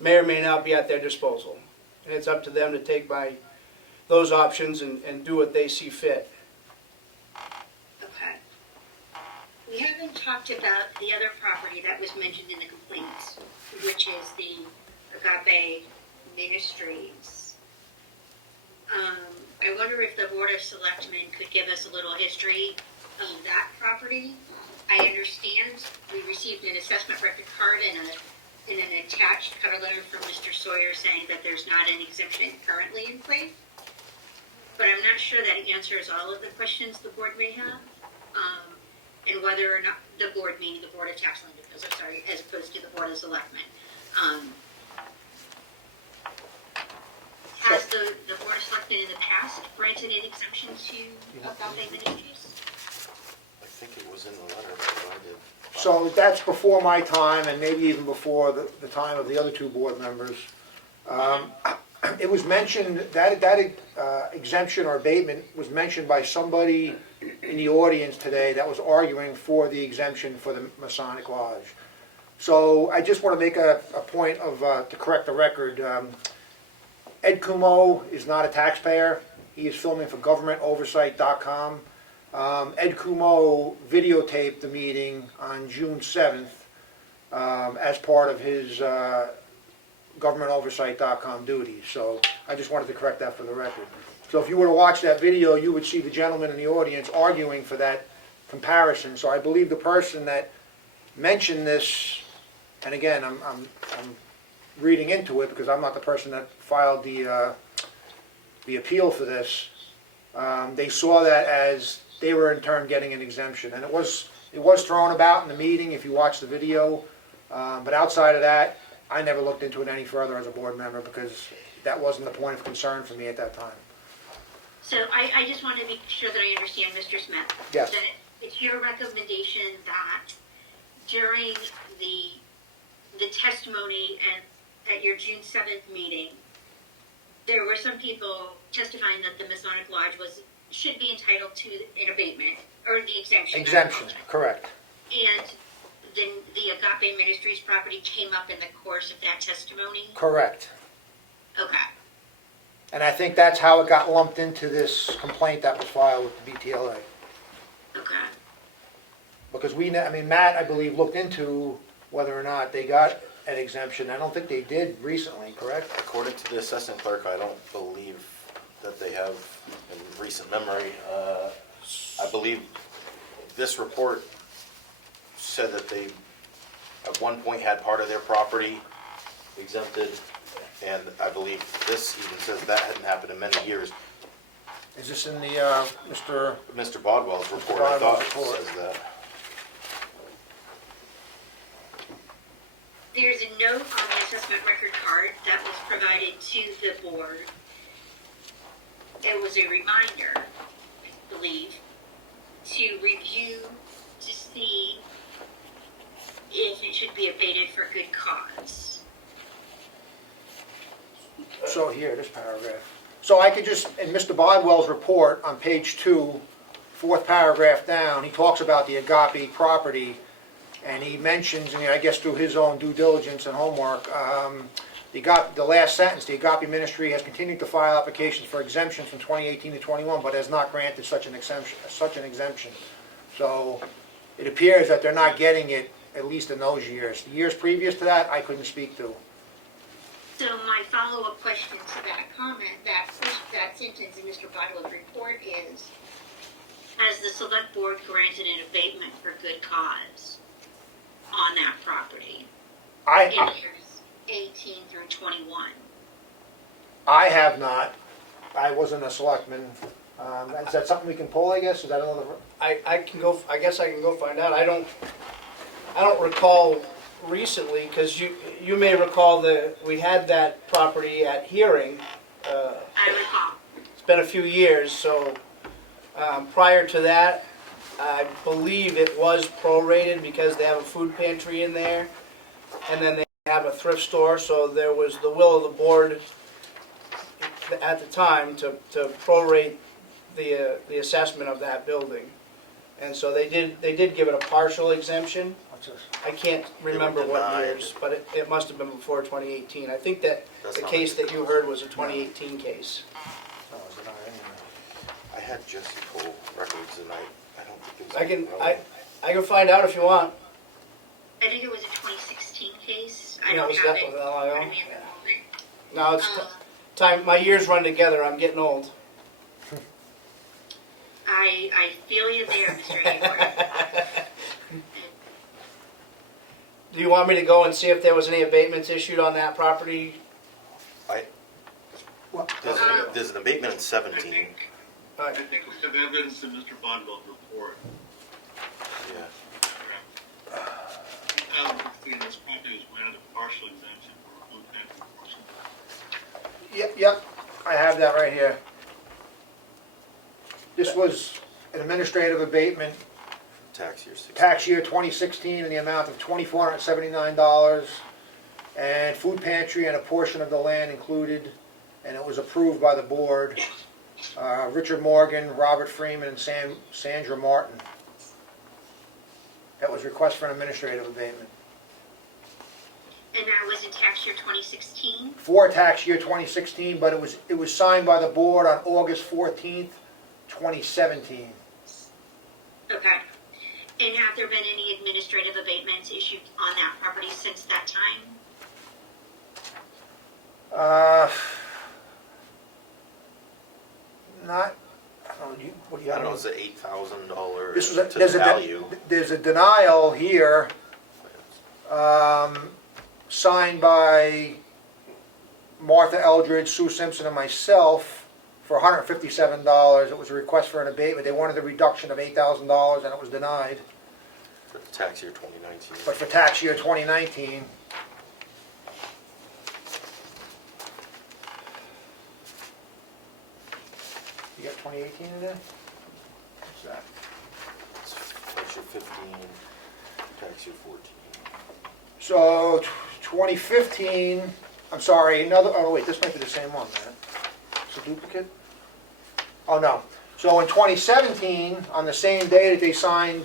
may or may not be at their disposal, and it's up to them to take those options and do what they see fit. We haven't talked about the other property that was mentioned in the complaints, which is the Agape Ministries. I wonder if the Board of Selectmen could give us a little history of that property. I understand we received an assessment record card and an attached cover letter from Mr. Sawyer saying that there's not an exemption currently in place. But I'm not sure that answers all of the questions the board may have. And whether or not the board, meaning the Board of Tax Lien Appeals, I'm sorry, as opposed to the Board of Selectmen. Has the Board of Selectmen in the past granted an exemption to Agape Ministries? I think it was in the letter provided. So that's before my time, and maybe even before the time of the other two board members. It was mentioned, that exemption or abatement was mentioned by somebody in the audience today that was arguing for the exemption for the Masonic Lodge. So I just want to make a point of, to correct the record. Ed Comeau is not a taxpayer. He is filming for GovernmentOversite.com. Ed Comeau videotaped the meeting on June 7th as part of his GovernmentOversite.com duties. So I just wanted to correct that for the record. So if you were to watch that video, you would see the gentleman in the audience arguing for that comparison. So I believe the person that mentioned this, and again, I'm reading into it because I'm not the person that filed the appeal for this. They saw that as they were in turn getting an exemption, and it was thrown about in the meeting if you watch the video. But outside of that, I never looked into it any further as a board member because that wasn't the point of concern for me at that time. So I just want to make sure that I understand, Mr. Smith. Yes. That it's your recommendation that during the testimony and at your June 7th meeting, there were some people testifying that the Masonic Lodge should be entitled to an abatement, or the exemption. Exemption, correct. And then the Agape Ministries property came up in the course of that testimony? Correct. Okay. And I think that's how it got lumped into this complaint that was filed with the BTLA. Okay. Because Matt, I believe, looked into whether or not they got an exemption. I don't think they did recently, correct? According to the assessment clerk, I don't believe that they have in recent memory. I believe this report said that they at one point had part of their property exempted, and I believe this even says that hadn't happened in many years. Is this in the Mr. Bodwell's report, I Bodwell's thought, report. says that. There's a note on the assessment record card that was provided to the board. It was a reminder, I believe, to review to see if it should be abated for good cause. So here, this paragraph. So I could just, in Mr. Bodwell's report on page 2, fourth paragraph down, he talks about the Agape property, and he mentions, and I guess through his own due diligence and homework, the last sentence, the Agape Ministry has continued to file applications for exemptions from 2018 to 21, but has not granted such an exemption. So it appears that they're not getting it, at least in those years. The years previous to that, I couldn't speak to. So my follow-up question to that comment, that sentence in Mr. Bodwell's report is, has the select board granted an abatement for good cause on that property in years 18 through 21? I have not. I wasn't a selectman. Is that something we can pull, I guess? Is that another? I can go. I guess I can go find out. I don't recall recently, because you may recall that we had that property at hearing. I recall. It's been a few years, so prior to that, I believe it was prorated because they have a food pantry in there, and then they have a thrift store. So there was the will of the board at the time to prorate the assessment of that building, and so they did give it a partial exemption. I can't remember what years, but it must have been before 2018. I think that the case that you heard was a 2018 case. I had Jesse pull records, and I don't think it was. I can find out if you want. I think it was a 2016 case. I Yeah, don't was have that- it was in that long front ago? of me at the moment. No, it's time. My years run together. I'm getting old. I feel you there, Mr. Hayward. Do you want me to go and see if there was any abatements issued on that property? There's an abatement in I 17. think, I think we have evidence in Mr. Bondwell's report. Yeah. 2016, this property was granted a partial exemption for food pantry portion. Yep, I have that right here. This was an administrative abatement, Tax year 16. tax year 2016 in the amount of $2,479, and food pantry and a portion of the land included, and it was approved by the board. Richard Morgan, Robert Freeman, and Sandra Martin. That was request for an administrative abatement. And that was in tax year 2016? For tax year 2016, but it was signed by the board on August 14th, 2017. Okay. And have there been any administrative abatements issued on that property since that time? Not, what do you I don't know, know? it's an $8,000 This was to the value. there's a denial here, signed by Martha Eldridge, Sue Simpson, and myself for $157. It was a request for an abatement. They wanted a reduction of $8,000, and it was denied. For the tax year 2019. But for tax year 2019, you got 2018 in there? What's that? It's tax year 15, tax year 14. So, 2015, I'm sorry, oh wait, this might be the same one, man. It's a duplicate? Oh, no. So in 2017, on the same day that they signed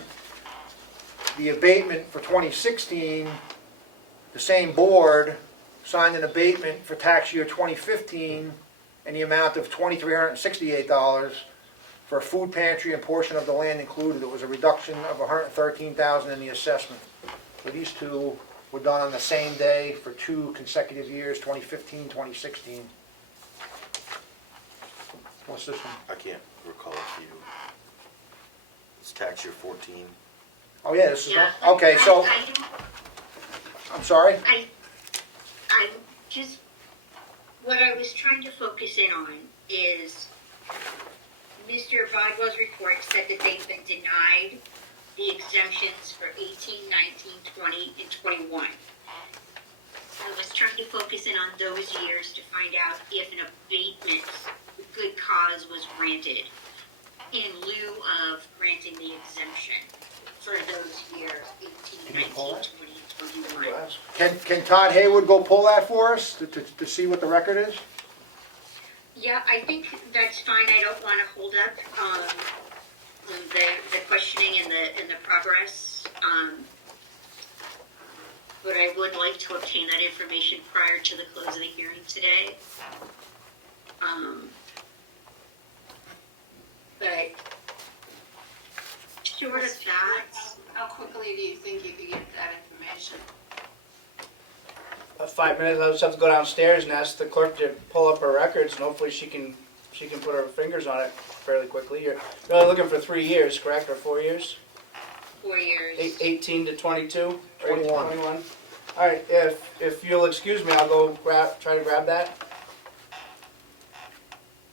the abatement for 2016, the same board signed an abatement for tax year 2015 in the amount of $2,368 for a food pantry and portion of the land included. It was a reduction of $113,000 in the assessment. So these two were done on the same day for 2 consecutive years, 2015, 2016. What's this one? I can't recall a few. It's tax year 14. Oh, yeah, this is Yeah. not, okay, so, I don't- I'm sorry? I'm just, what I was trying to focus in on is Mr. Bodwell's report said that they've been denied the exemptions for 18, 19, 20, and 21. I was trying to focus in on those years to find out if an abatement, good cause, was granted in lieu of granting the exemption for those years, 18, 19, 20, and 21. Can Todd Haywood go pull that for us to see what the record is? Yeah, I think that's fine. I don't want to hold up the questioning and the progress. But I would like to obtain that information prior to the close of the hearing today. But short of that, How quickly do you think you could get that information? About 5 minutes. I'll just have to go downstairs and ask the clerk to pull up her records, and hopefully she can put her fingers on it fairly quickly. You're only looking for 3 years, correct, or 4 years? 4 years. 18 to 22? Or 21. 21. All right, if you'll excuse me, I'll go try to grab that.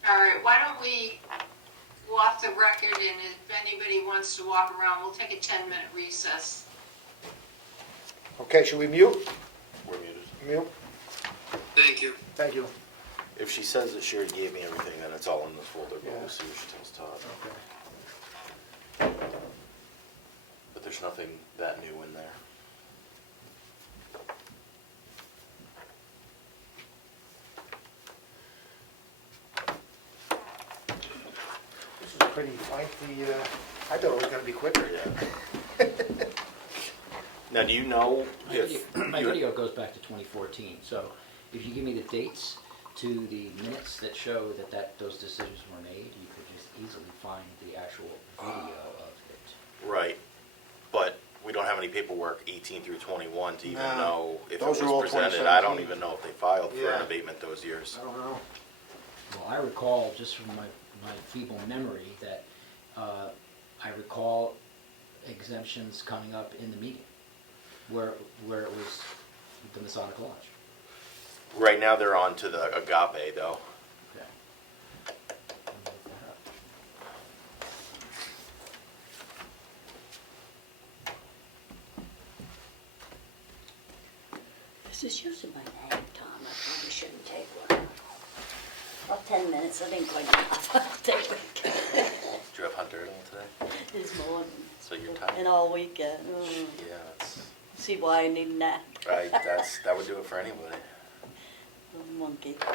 All right, why don't we go off the record, and if anybody wants to walk around, we'll take a 10-minute recess. Okay, should we mute? We're muted. Mute. Thank you. Thank you. If she says that she already gave me everything, then it's all in this folder, but Yeah. we'll see what she tells Todd. Okay. But there's nothing that new in there. This is pretty lengthy, I thought it was gonna be quicker. Yeah. Now, do you know if... My video goes back to 2014, so if you give me the dates to the minutes that show that those decisions were made, you could just easily find the actual video of it. Right, but many paperwork 18 through 21 to even Nah, know if it those are all was presented. I don't 2017. even know if they filed for an Yeah. abatement those years. I don't know. Well, I recall, just from my feeble memory, that I recall exemptions coming up in the meeting, where it was the Masonic Lodge. Right now, they're on to the Agape, though. Okay. I'll look that up. This is usually my nap time, I probably shouldn't take one. About 10 minutes, I didn't quite enough. Take it. Did you have Hunter at all today? This morning. So you're tired? And all weekend. Yeah, it's, See why I need a nap? that would do it for anybody. Little monkey. Oh,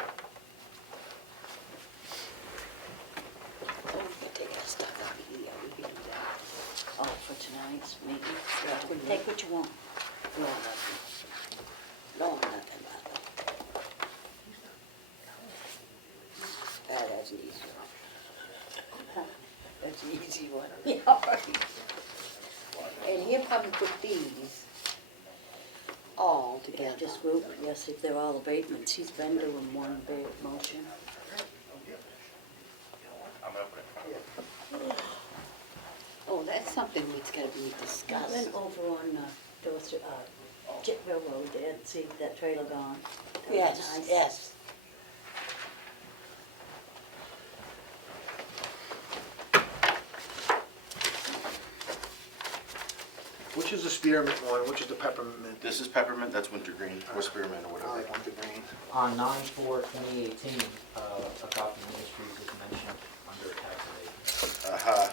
we can take our stuff out of here, we can do that. Oh, for tonight's meeting? Take what you want. No, nothing. No, nothing, nothing. Oh, that's an easy one. That's an easy one. Yeah, all right. And he'll probably put these all Yeah, together. just move, yes, if they're all abatements, he's been doing one big motion. I'm opening. Oh, that's something that's gotta be I discussed. went over on Dorset, Chitville Road there, and see that trailer gone. That was Yes, nice. yes. Which is the spearmint one, which is the peppermint? This is peppermint, that's wintergreen, or spearmint, or I whatever. like wintergreen. On 9/4/2018, Abatement Ministries was mentioned under tax abatement. Uh-huh.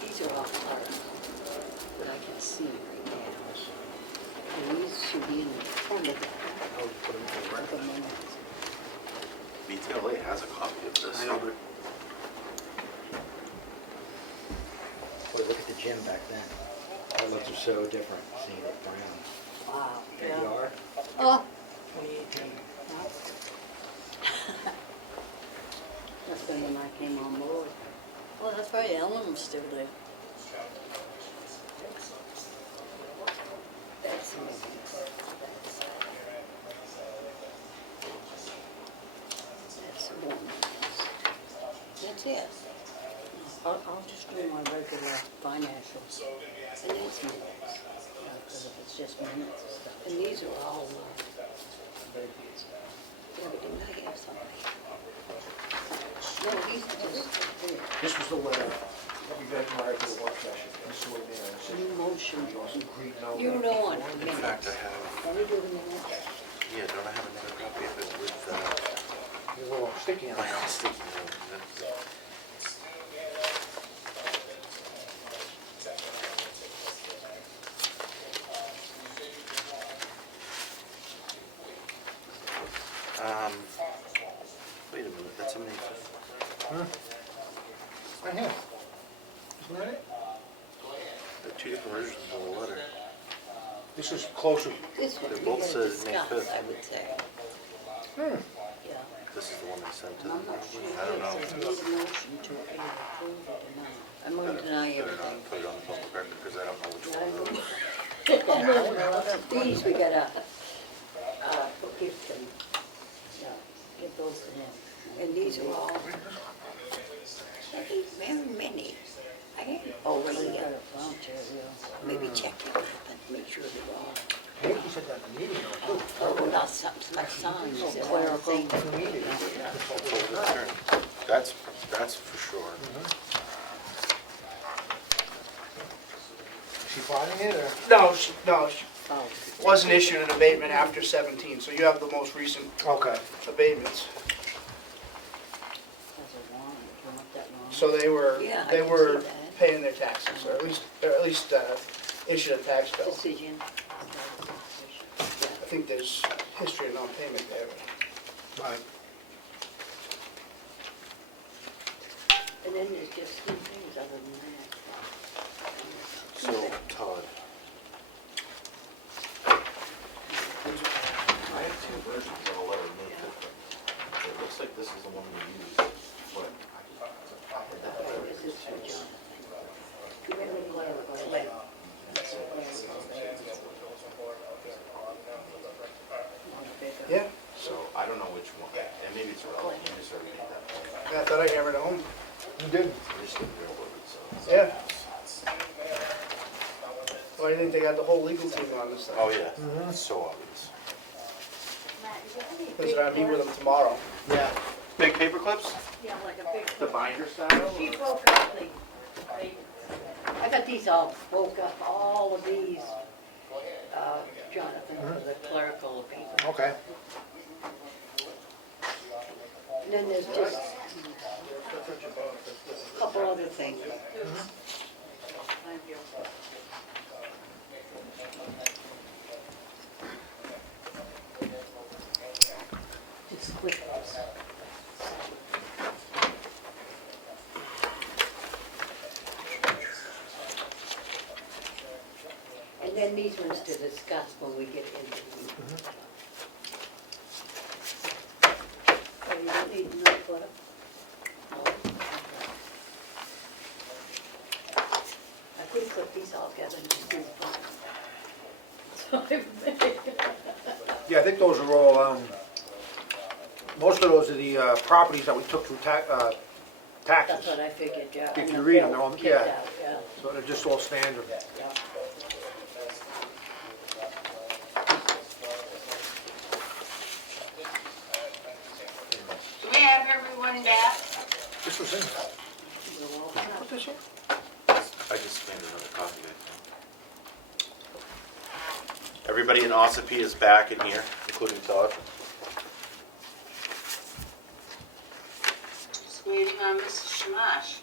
These are all colors, but I can see right now. And these should be in the front of that. BTLA has a copy of this. I know, but Boy, look at the gym back then. That looks so different, seeing it brown. Wow, There yeah. you are, Oh, 2018. that's been when I came on board. Well, that's right, Ellen's still there. That's amazing. That's one. That's it. I'll just do my regular financials, And that's minutes. because if it's just minutes and stuff. And these are all, yeah, but didn't I have somebody? No, these are just, this was the letter that we got prior to the work session. This is what it is. New motion. You also agreed no. you don't want In fact, I minutes. have, Can we do the minutes? yeah, don't I have another copy of it with, There's a little sticky on my it. sticky note? Wait a minute, that's a May 5th. Huh? Right here. Isn't that it? There are two different versions of the letter. This is closer. This one, They we both gotta says May discuss, 5th. I would say. Yeah. This is the one they sent to And I'm not sure I don't know. if there's a motion to either approve it or not. I'm going to deny Better everything. not put it on the public record because I don't know which I one. know. These we gotta, give them, Yeah, give those to him. and these are all, very many. I ain't overly, Got a bunch of, maybe check it out and make sure they're all. Maybe you said that in the meeting though, too. Oh, not something like signs. that are Clerical. things. In the meeting. That's for sure. Is she filing it or? No, Oh, wasn't issued an abatement after 17, so you have the most recent Okay. abatements. that's a warrant, if you want that warrant. So they were, Yeah, I they can were see that. paying their taxes, or at least issued a tax bill. Decision. I think there's history of non-payment there. Right. And then there's just some things other than that. So, Todd. I have two versions of a letter of movement. It looks like this is the one we used. What? This is for Jonathan. Yeah, So I don't know which one, and maybe it's relevant, you just already made that point. I thought I hammered it home. You did. I just didn't railroad it, so. Yeah. Why do you think they got the whole legal team on this thing? Oh, yeah, it's so obvious. Because I meet with them tomorrow. Yeah. Big paper clips? Yeah, like a big. The binder style? She broke up I got these all, woke up, all of these, Jonathan, for the clerical abatement. Okay. And then there's just a couple other things. Just quick. And then these ones to discuss when we get into the. Oh, you don't need another photo? No. I could put these all together and just do the Yeah, I think those are all, most of those are the properties that we took through That's taxes. what I figured, yeah. If and you the read them, bill they're all- kicked yeah. out, yeah. So they're just all standard. Yeah. Do we have everyone back? This was in. We're all set. Put this here? I just scanned another copy, I think. Everybody in Ossipee is back in here, including Todd. Just waiting on Mrs. Shamash.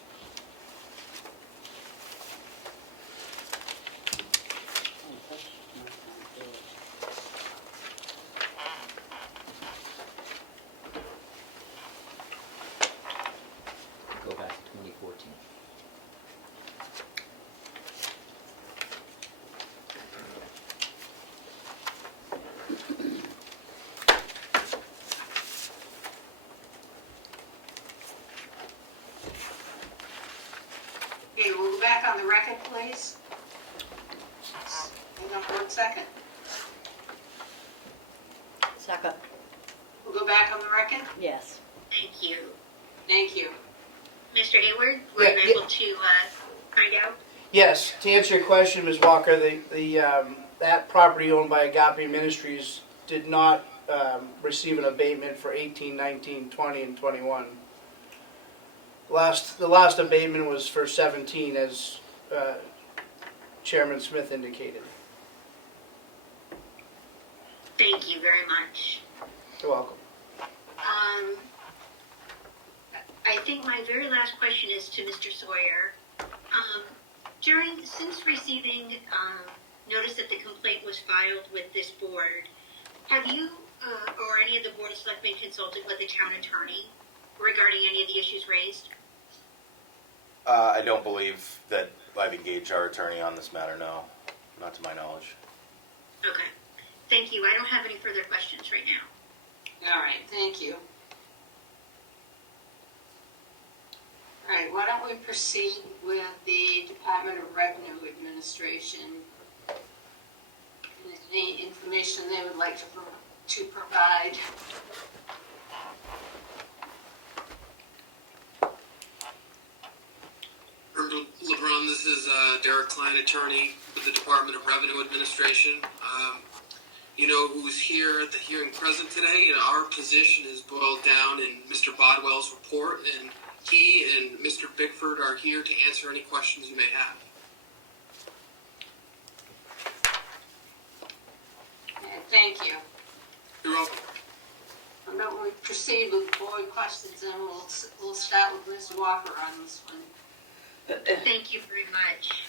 Go back to 2014. Okay, we'll go back on the record, please. Hang on 1 second. Second, We'll go back on the record. yes. Thank you. Thank you. Mr. Hayward, were Yeah, you yeah. able to find out? Yes, to answer your question, Ms. Walker, that property owned by Agape Ministries did not receive an abatement for 18, 19, 20, and 21. The last abatement was for 17, as Chairman Smith indicated. Thank you very much. You're welcome. I think my very last question is to Mr. Sawyer. Since receiving notice that the complaint was filed with this board, have you or any of the Board of Selectmen consulted with the town attorney regarding any of the issues raised? I don't believe that I've engaged our attorney on this matter, no. Not to my knowledge. Okay. Thank you. I don't have any further questions right now. All right, thank you. All right, why don't we proceed with the Department of Revenue Administration? Any information they would like to provide? LeBron, this is Derek Klein, attorney with the Department of Revenue Administration. You know who's here at the hearing present today? And our position is boiled down in Mr. Bodwell's report, and he and Mr. Bickford are here to answer any questions you may have. Okay, thank you. You're welcome. Why don't we proceed with board questions, and we'll start with Ms. Walker on this one. Thank you very much.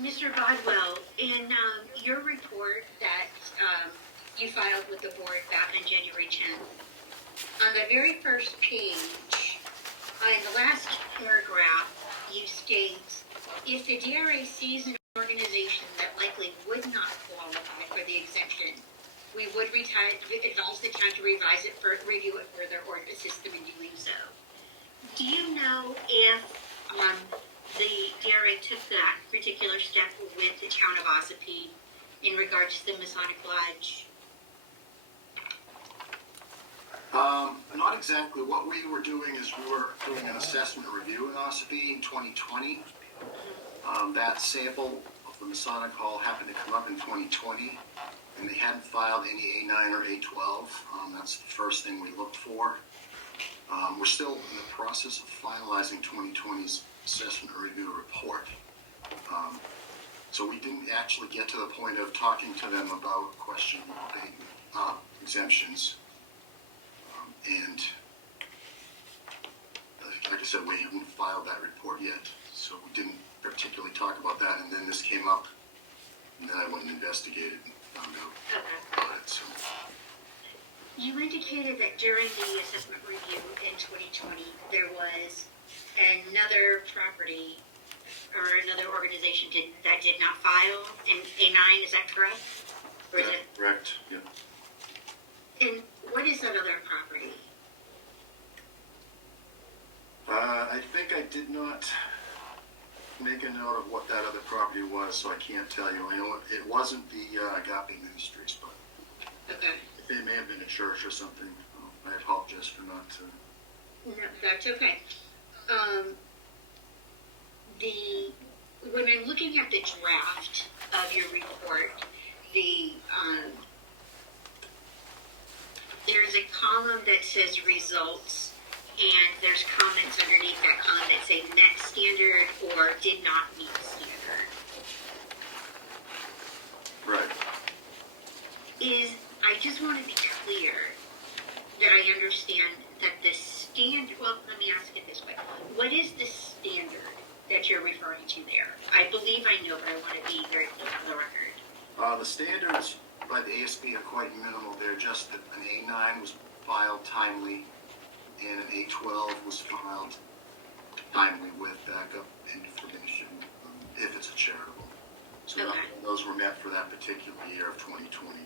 Mr. Bodwell, in your report that you filed with the board back on January 10th, on the very first page, in the last paragraph, you state, if the DRA sees an organization that likely would not qualify for the exemption, we would advise the town to revise it, review it further, or assist them in doing so. Do you know if the DRA took that particular step with the town of Ossipee in regards to the Masonic Lodge? Not exactly. What we were doing is we were doing an assessment review in Ossipee in 2020. That sample of the Masonic Hall happened to come up in 2020, and they hadn't filed any A9 or A12. That's the first thing we looked for. We're still in the process of finalizing 2020's assessment review report. So we didn't actually get to the point of talking to them about questioning exemptions. And like I said, we haven't filed that report yet, so we didn't particularly talk about that. And then this came up, and then I went and investigated and found out about it. So. You indicated that during the assessment review in 2020, there was another property or another organization that did not file an A9, is that correct? Or is it? Correct, yeah. And what is that other property? I think I did not make a note of what that other property was, so I can't tell you. I know it wasn't the Agape Ministries, but Okay. it may have been a church or something. I apologize for not. No, that's okay. When I'm looking at the draft of your report, there's a column that says results, and there's comments underneath that column that say met standard or did not meet standard. Right. I just want to be clear that I understand that the standard, well, let me ask it this way. What is the standard that you're referring to there? I believe I know, but I want to be very clear on the record. The standards by the ASB are quite minimal. They're just that an A9 was filed timely and an A12 was filed timely with backup information if it's a charitable. So Okay. those were met for that particular year of 2020.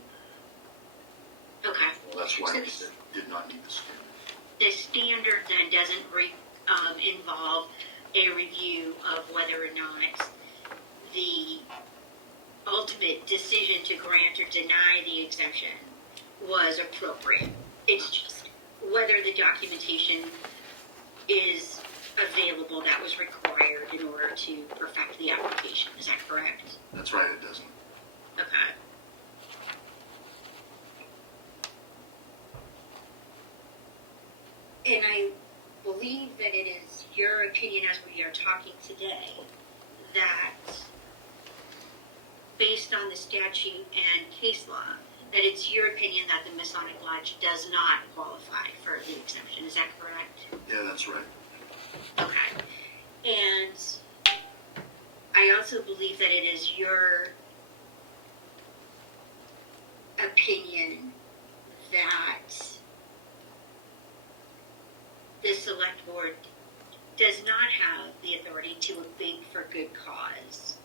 Okay. Well, that's why So we did not need the standard. the standard then doesn't involve a review of whether or not the ultimate decision to grant or deny the exemption was appropriate. It's just whether the documentation is available that was required in order to perfect the application. Is that correct? That's right, it doesn't. Okay. And I believe that it is your opinion as we are talking today that based on the statute and case law, that it's your opinion that the Masonic Lodge does not qualify for the exemption. Is that correct? Yeah, that's right. Okay. And I also believe that it is your opinion that the select board does not have the authority to abate for good cause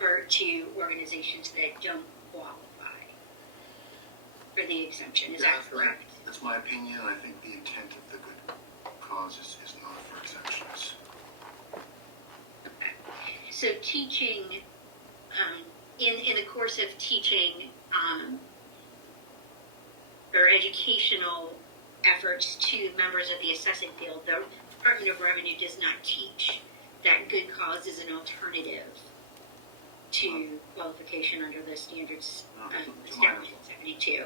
or to organizations that don't qualify for the exemption. Is that correct? That's my opinion, and I think the intent of the good cause is not for exemptions. Okay. So teaching, in the course of teaching or educational efforts to members of the assessing field, the Department of Revenue does not teach that good cause is an alternative to qualification under the standards established in 72.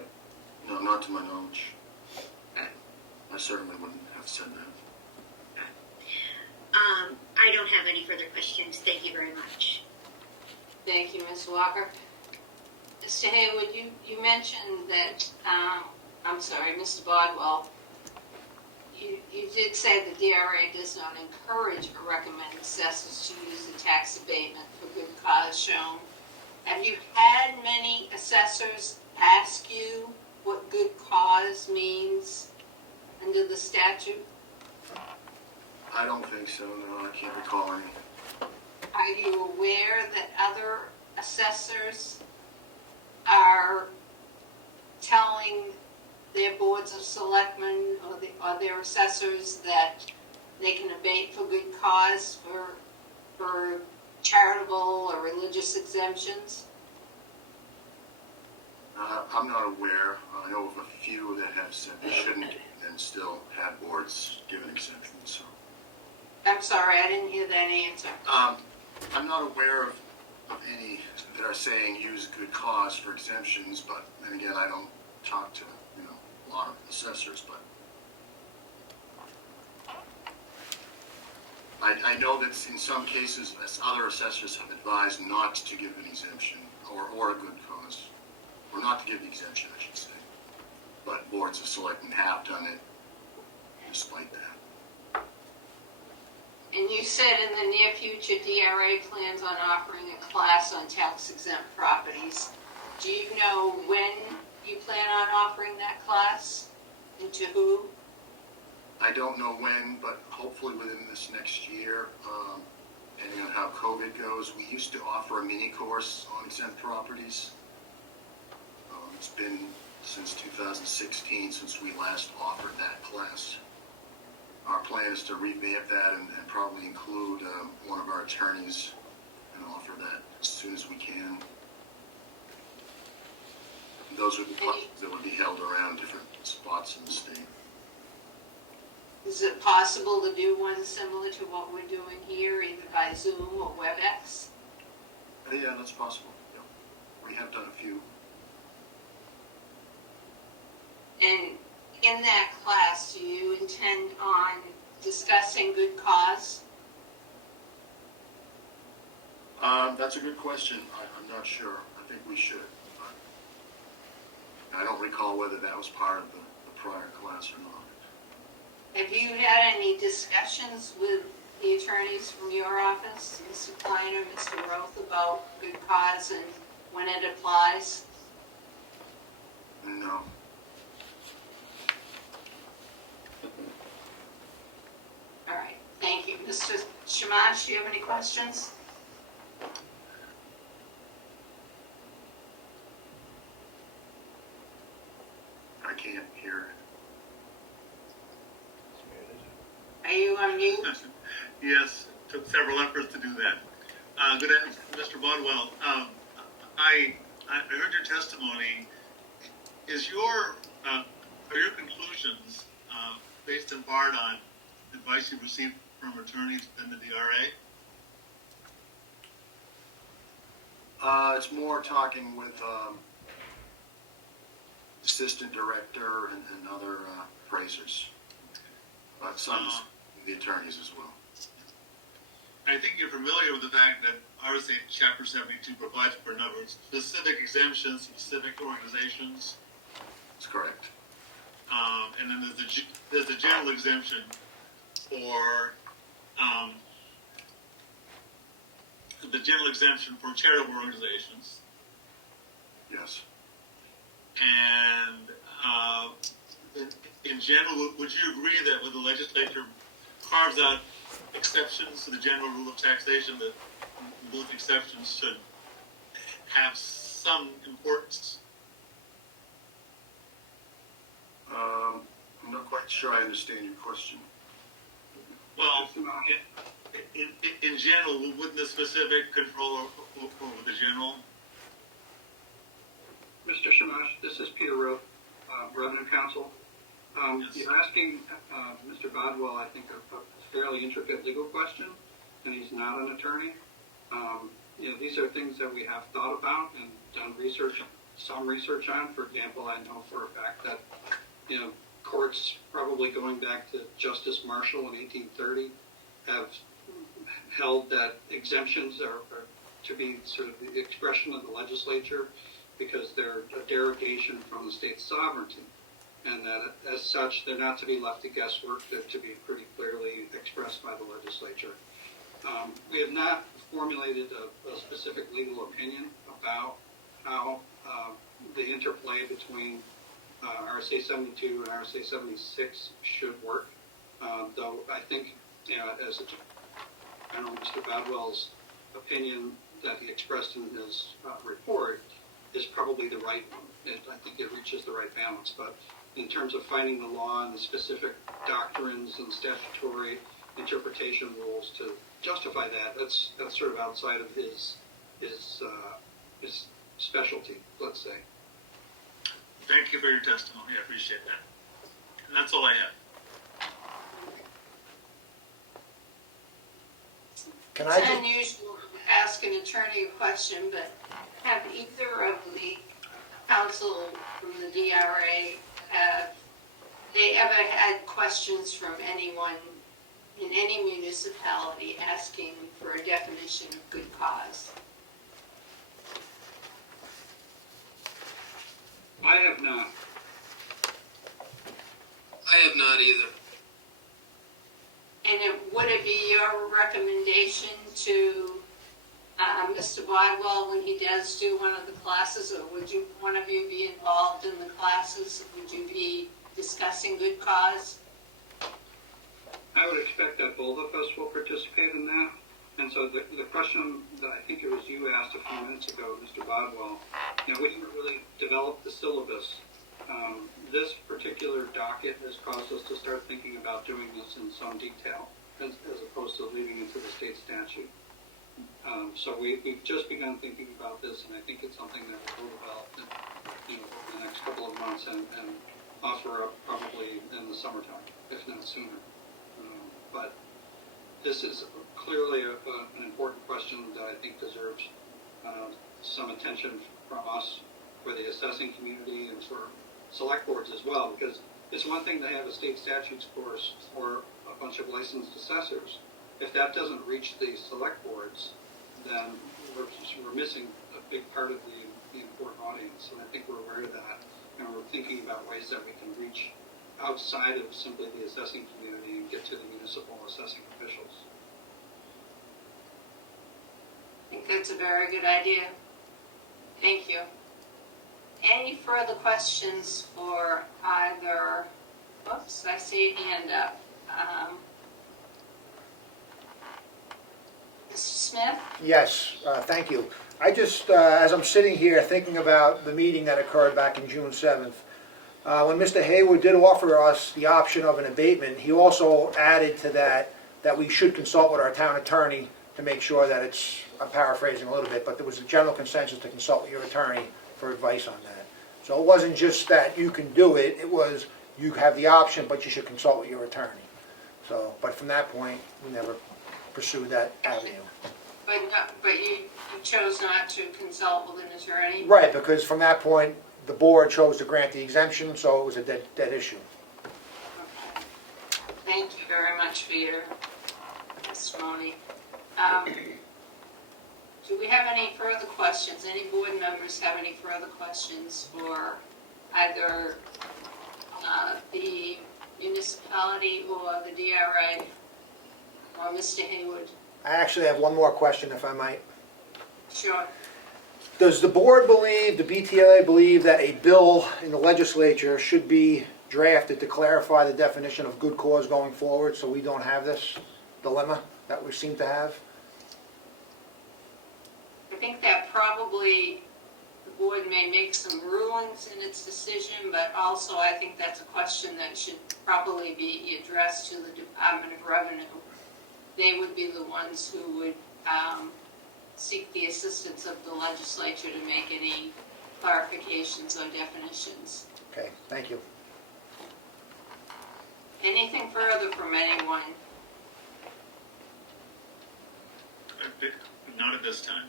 No, not to my knowledge. Okay. I certainly wouldn't have said that. I don't have any further questions. Thank you very much. Thank you, Ms. Walker. Mr. Haywood, you mentioned that, I'm sorry, Mr. Bodwell, You did say the DRA does not encourage or recommend assessors to use the tax abatement for good cause shown. Have you had many assessors ask you what good cause means under the statute? I don't think so, no, I can't recall any. Are you aware that other assessors are telling their boards of selectmen or their assessors that they can abate for good cause for charitable or religious exemptions? I'm not aware. I know of a few that have said they shouldn't and still have boards given exemptions, so. I'm sorry, I didn't hear that answer. I'm not aware of any that are saying use good cause for exemptions, but then again, I don't talk to, a lot of assessors, but I know that in some cases, other assessors have advised not to give an exemption or a good cause, or not to give the exemption, I should say. But boards of selectmen have done it despite that. And you said in the near future, DRA plans on offering a class on tax-exempt properties. Do you know when you plan on offering that class and to who? I don't know when, but hopefully within this next year, depending on how COVID goes. We used to offer a mini course on exempt properties. It's been since 2016 since we last offered that class. Our plan is to revamp that and probably include one of our attorneys and offer that as soon as we can. Those would be classes that would be held around different spots in the state. Is it possible to do one similar to what we're doing here, either by Zoom or WebEx? Yeah, that's possible. Yeah. We have done a few. And in that class, do you intend on discussing good cause? That's a good question. I'm not sure. I think we should. I don't recall whether that was part of the prior class or not. Have you had any discussions with the attorneys from your office, Mr. Kleiner, Mr. Roth, about good cause and when it applies? No. All right, thank you. Mr. Shamash, do you have any questions? I can't hear. Are you on mute? Yes, took several efforts to do that. Good afternoon, Mr. Bodwell. I heard your testimony. Are your conclusions based in part on advice you received from attorneys in the DRA? It's more talking with assistant director and other appraisers, but some the attorneys as well. I think you're familiar with the fact that RSA Chapter 72 provides for a number of specific exemptions, specific organizations. That's correct. And then there's the general exemption for charitable organizations. Yes. And in general, would you agree that when the legislature carves out exceptions to the general rule of taxation, that those exceptions should have some importance? I'm not quite sure I understand your question. Well, in general, wouldn't the specific control over the general? Mr. Shamash, this is Peter Roth, Revenue Counsel. Yes. You're asking Mr. Bodwell, I think, a fairly intricate legal question, and he's not an attorney. These are things that we have thought about and done some research on. For example, I know for a fact that, courts probably going back to Justice Marshall in 1830 have held that exemptions are to be sort of the expression of the legislature because they're a derogation from the state's sovereignty. and that as such, they're not to be left to guesswork, they're to be pretty clearly expressed by the legislature. We have not formulated a specific legal opinion about how the interplay between RSA 72 and RSA 76 should work, though I think, as a general, Mr. Badwell's opinion that he expressed in his report is probably the right one. I think it reaches the right balance, but in terms of finding the law and the specific doctrines and statutory interpretation rules to justify that, that's sort of outside of his specialty, let's say. Thank you for your testimony. I appreciate that. And that's all I have. Can I It's just, unusual to ask an attorney a question, but have either of the counsel from the DRA, have they ever had questions from anyone in any municipality asking for a definition of good cause? I have not. I have not either. And would it be your recommendation to Mr. Bodwell when he does do one of the classes, or would one of you be involved in the classes? Would you be discussing good cause? I would expect that both of us will participate in that. And so the question that I think it was you asked a few minutes ago, Mr. Bodwell, we haven't really developed the syllabus. This particular docket has caused us to start thinking about doing this in some detail, as opposed to leaving it to the state statute. So we've just begun thinking about this, and I think it's something that we'll develop over the next couple of months and offer up probably in the summertime, if not sooner. But this is clearly an important question that I think deserves some attention from us for the assessing community and for select boards as well, because it's one thing to have a state statutes course for a bunch of licensed assessors. If that doesn't reach the select boards, then we're missing a big part of the important audience, and I think we're aware of that, and we're thinking about ways that we can reach outside of simply the assessing community and get to the municipal assessing officials. I think that's a very good idea. Thank you. Any further questions for either, oops, I see a hand up. Mr. Smith? yes, thank you. I just, as I'm sitting here thinking about the meeting that occurred back in June 7th, when Mr. Hayward did offer us the option of an abatement, he also added to that we should consult with our town attorney to make sure that it's, I'm paraphrasing a little bit, but there was a general consensus to consult with your attorney for advice on that. So it wasn't just that you can do it, it was you have the option, but you should consult with your attorney. So, but from that point, we never pursued that avenue. But you chose not to consult with an attorney? Right, because from that point, the board chose to grant the exemption, so it was a dead issue. Okay. Thank you very much for your testimony. Do we have any further questions? Any board members have any further questions for either the municipality or the DRA or Mr. Hayward? I actually have one more question, if I might. Sure. Does the board believe, the BTLA believe, that a bill in the legislature should be drafted to clarify the definition of good cause going forward, so we don't have this dilemma that we seem to have? I think that probably the board may make some rulings in its decision, but also I think that's a question that should probably be addressed to the Department of Revenue. They would be the ones who would seek the assistance of the legislature to make any clarifications or definitions. Okay, thank you. Anything further from anyone? Not at this time.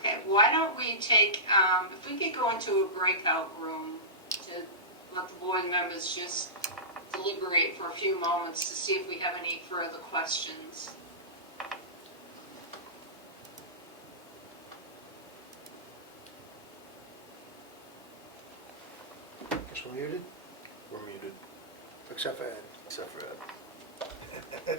Okay, why don't we take, if we could go into a breakout room to let the board members just deliberate for a few moments to see if we have any further questions. Guess muted, We're muted, except for Ed. except for Ed.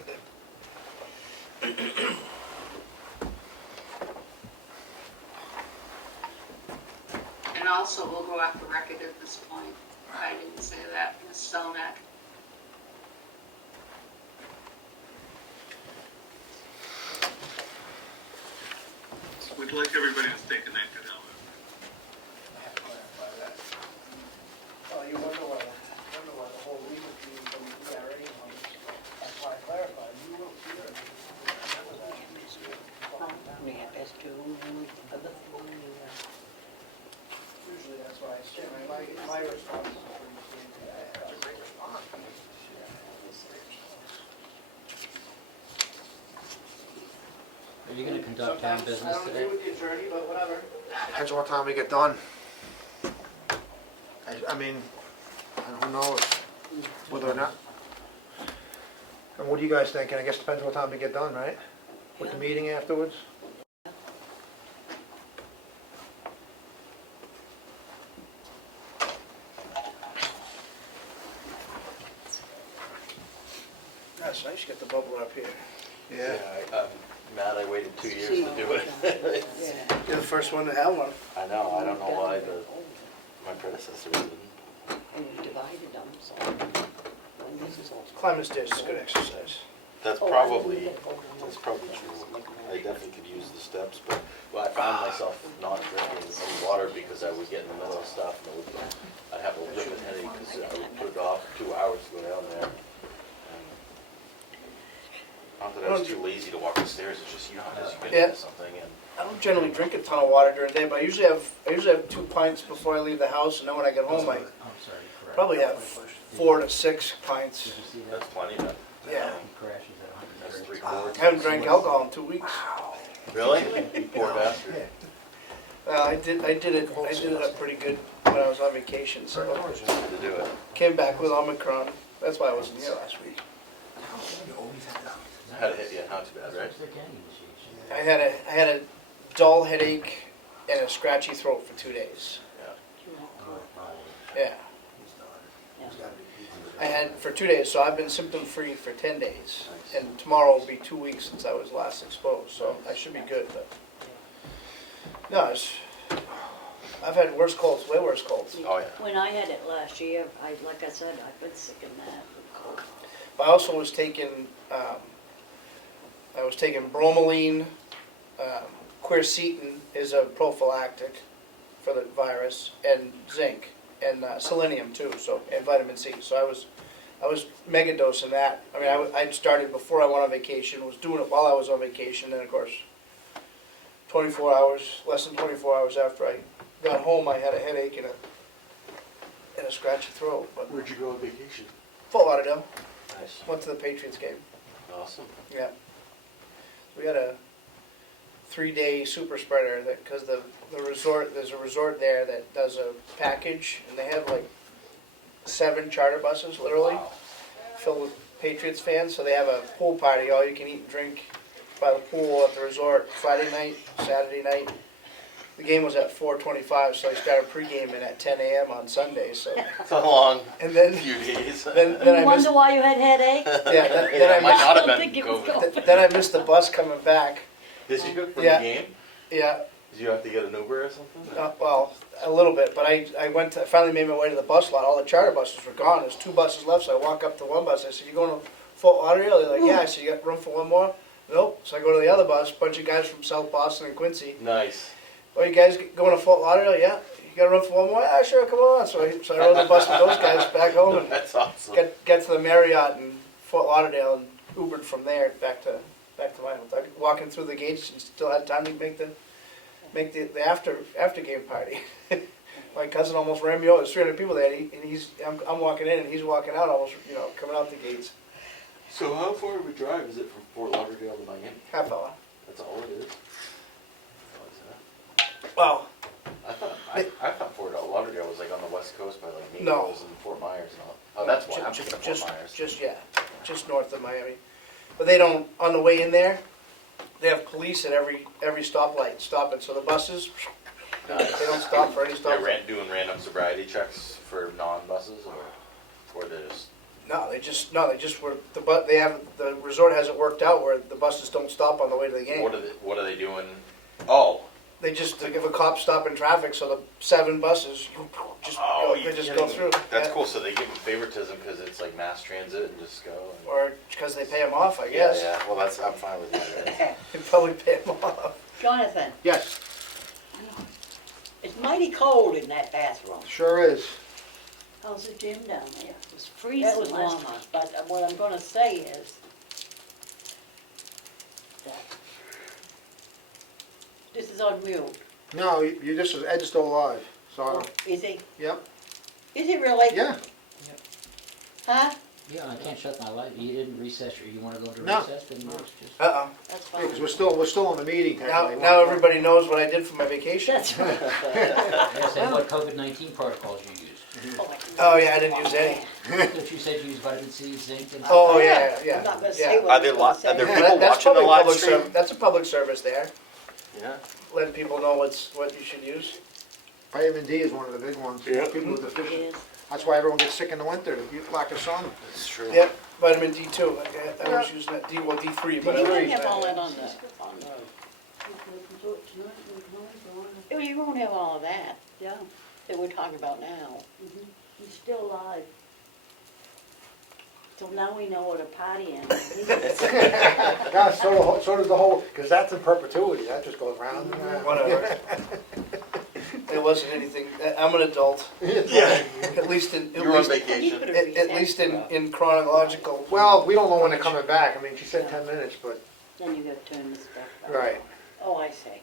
And also, we'll go off the record at this point. I didn't say that, Ms. Stonek. We'd like everybody to stay connected, however. Oh, you wonder why the whole legal team from the ERA, that's why I clarified, you wrote here. Remember that. Yeah, that's true. Usually that's why I say, my response is pretty clear. That's a great response. Are you gonna conduct town Sometimes business I don't today? agree with the attorney, but whatever. Depends on what time we get done. I mean, who knows whether or not. And what do you guys think? I guess depends on what time we get done, right? With the meeting afterwards? That's nice, you got the bubble up here. Matt, I waited 2 years to do it. You're the first one to have one. I know, I don't know why my predecessor didn't. And you divided them, so when this is all. Climbing stairs is good exercise. That's probably true. I definitely could use the steps, but I found myself not drinking any water because I would get in the middle of stuff and I'd have a ripping headache because I would put it off for 2 hours to go down there. Not that I was too lazy to walk the stairs, it's just, you know, as you get Yeah. into something and. I don't generally drink a ton of water during the day, but I usually have 2 pints before I leave the house, and then when I get home, I I'm sorry, correct. probably have 4 to 6 pints. Did you see that? That's plenty, but. Yeah. He crashes at 100. That's 3 quarts. I haven't drank alcohol in 2 weeks. Really? You poor bastard. I did it up pretty good when I was on vacation, so Had to do it. came back with Omicron. That's why I wasn't here last week. Had a hit, yeah, not too bad, right? Where's the candy machine? I had a dull headache and a scratchy throat for 2 days. Yeah. I had for 2 days, so I've been symptom-free for 10 days. And tomorrow will be 2 weeks since I was last exposed, so I should be good, but. No, I've had worse colds, way worse colds. Oh, yeah. When I had it last year, like I said, I've been sick in that. Cold. But I also was taking, bromelain, quercetin is a prophylactic for the virus, and zinc, and selenium too, so, and vitamin C. So I was mega dosing that. I mean, I'd started before I went on vacation, was doing it while I was on vacation, and of course, 24 hours, less than 24 hours after I got home, I had a headache and a scratchy throat. But Where'd you go on vacation? Fort Lauderdale, Nice. went to the Patriots game. Awesome. Yeah. We had a 3-day super spreader because the resort, there's a resort there that does a package, and they have like 7 charter buses, literally, filled with Patriots fans. So they have a pool party, all you can eat and drink by the pool at the resort, Friday night, Saturday night. The game was at 4:25, so I started pre-gaming at 10 a.m. on Sunday. So, It's a long and then few days. then You I missed. wonder why you had headache? Yeah, then I Might missed. not have I been think it was COVID. COVID. Then I missed the bus coming back. Did you for Yeah. the game? Yeah. Did you have to get an Uber or something? Well, a little bit, but I finally made my way to the bus lot. All the charter buses were gone. There's 2 buses left, so I walk up to one bus. I said, "You going to Fort Lauderdale?" They're like, "Yeah." I said, "You got room for one more?" Nope. So I go to the other bus, bunch of guys from South Boston and Quincy. Nice. "Oh, you guys going to Fort Lauderdale?" "Yeah." "You got room for one more?" "Yeah, sure, come on." So I rode the bus with those guys back home and That's awesome. get to the Marriott in Fort Lauderdale and Ubered from there back to my hotel. Walking through the gates and still had time to make the after game party. My cousin almost ran me over. There's 300 people there, and I'm walking in and he's walking out, almost coming out the gates. So how far of a drive is it from Fort Lauderdale to Miami? Half hour. That's all it is? Well, I thought Fort Lauderdale was like on the west coast by like No. Naples and Fort Myers and all. Oh, that's why I'm thinking of Fort Myers. just north of Miami. But they don't. On the way in there, they have police at every stoplight stopping. So the buses They don't stop for any They're stop. doing random sobriety checks for non-buses, or they're just, No, they just were, the resort has it worked out where the buses don't stop on the way to the game. what are they doing? Oh, They give a cop stop in traffic, so the 7 buses you're they just kidding go me. through. That's Yeah. cool, so they give them favoritism because it's like mass transit and just go. And, Or because they pay them off, I yeah, guess. yeah, well, I'm fine with that. They probably pay them off. Jonathan, Yes, it's mighty cold in that bathroom. sure is. How's the gym down there? It was That freezing was last warmer, night. but what I'm gonna say is that this is unreal. No, Ed's still alive, so, Is he? yep, Is he really? yeah. Huh? Yeah, I can't shut my light. You didn't recess, or you wanna go into No. recess, then let's just. Uh-oh. That's Yeah, fine. because we're still in the meeting Now, technically. now everybody knows what I did for my vacation. That's right. Yes, and what COVID-19 protocols you used. Oh, yeah, I didn't use any. But you said you used vitamin C, zinc, and. Oh, yeah, yeah. I'm not gonna yeah. say what Are I there was gonna are say. there Well, people that's watching the probably live public stream? that's a public service there. Yeah. Letting people know what you should use. Vitamin D is one of the big ones. Yeah. People with It deficiency. is. That's why everyone gets sick in the winter, the lack of sun. It's true. Yep, vitamin D2. I was using that D3, but I You was don't using have all that. that on the, oh, you won't have all of that Yeah, that we're talking about now. he's still alive. So now we know what a party is. Yeah, so does the whole, because that's in perpetuity, that just goes round and round. Whatever. There wasn't anything. I'm an adult. Yeah. At least in You're on vacation. at least in chronological. Well, we don't know when they're coming back, I mean, she said 10 minutes, but, Then you gotta turn this back on. right. Oh, I see.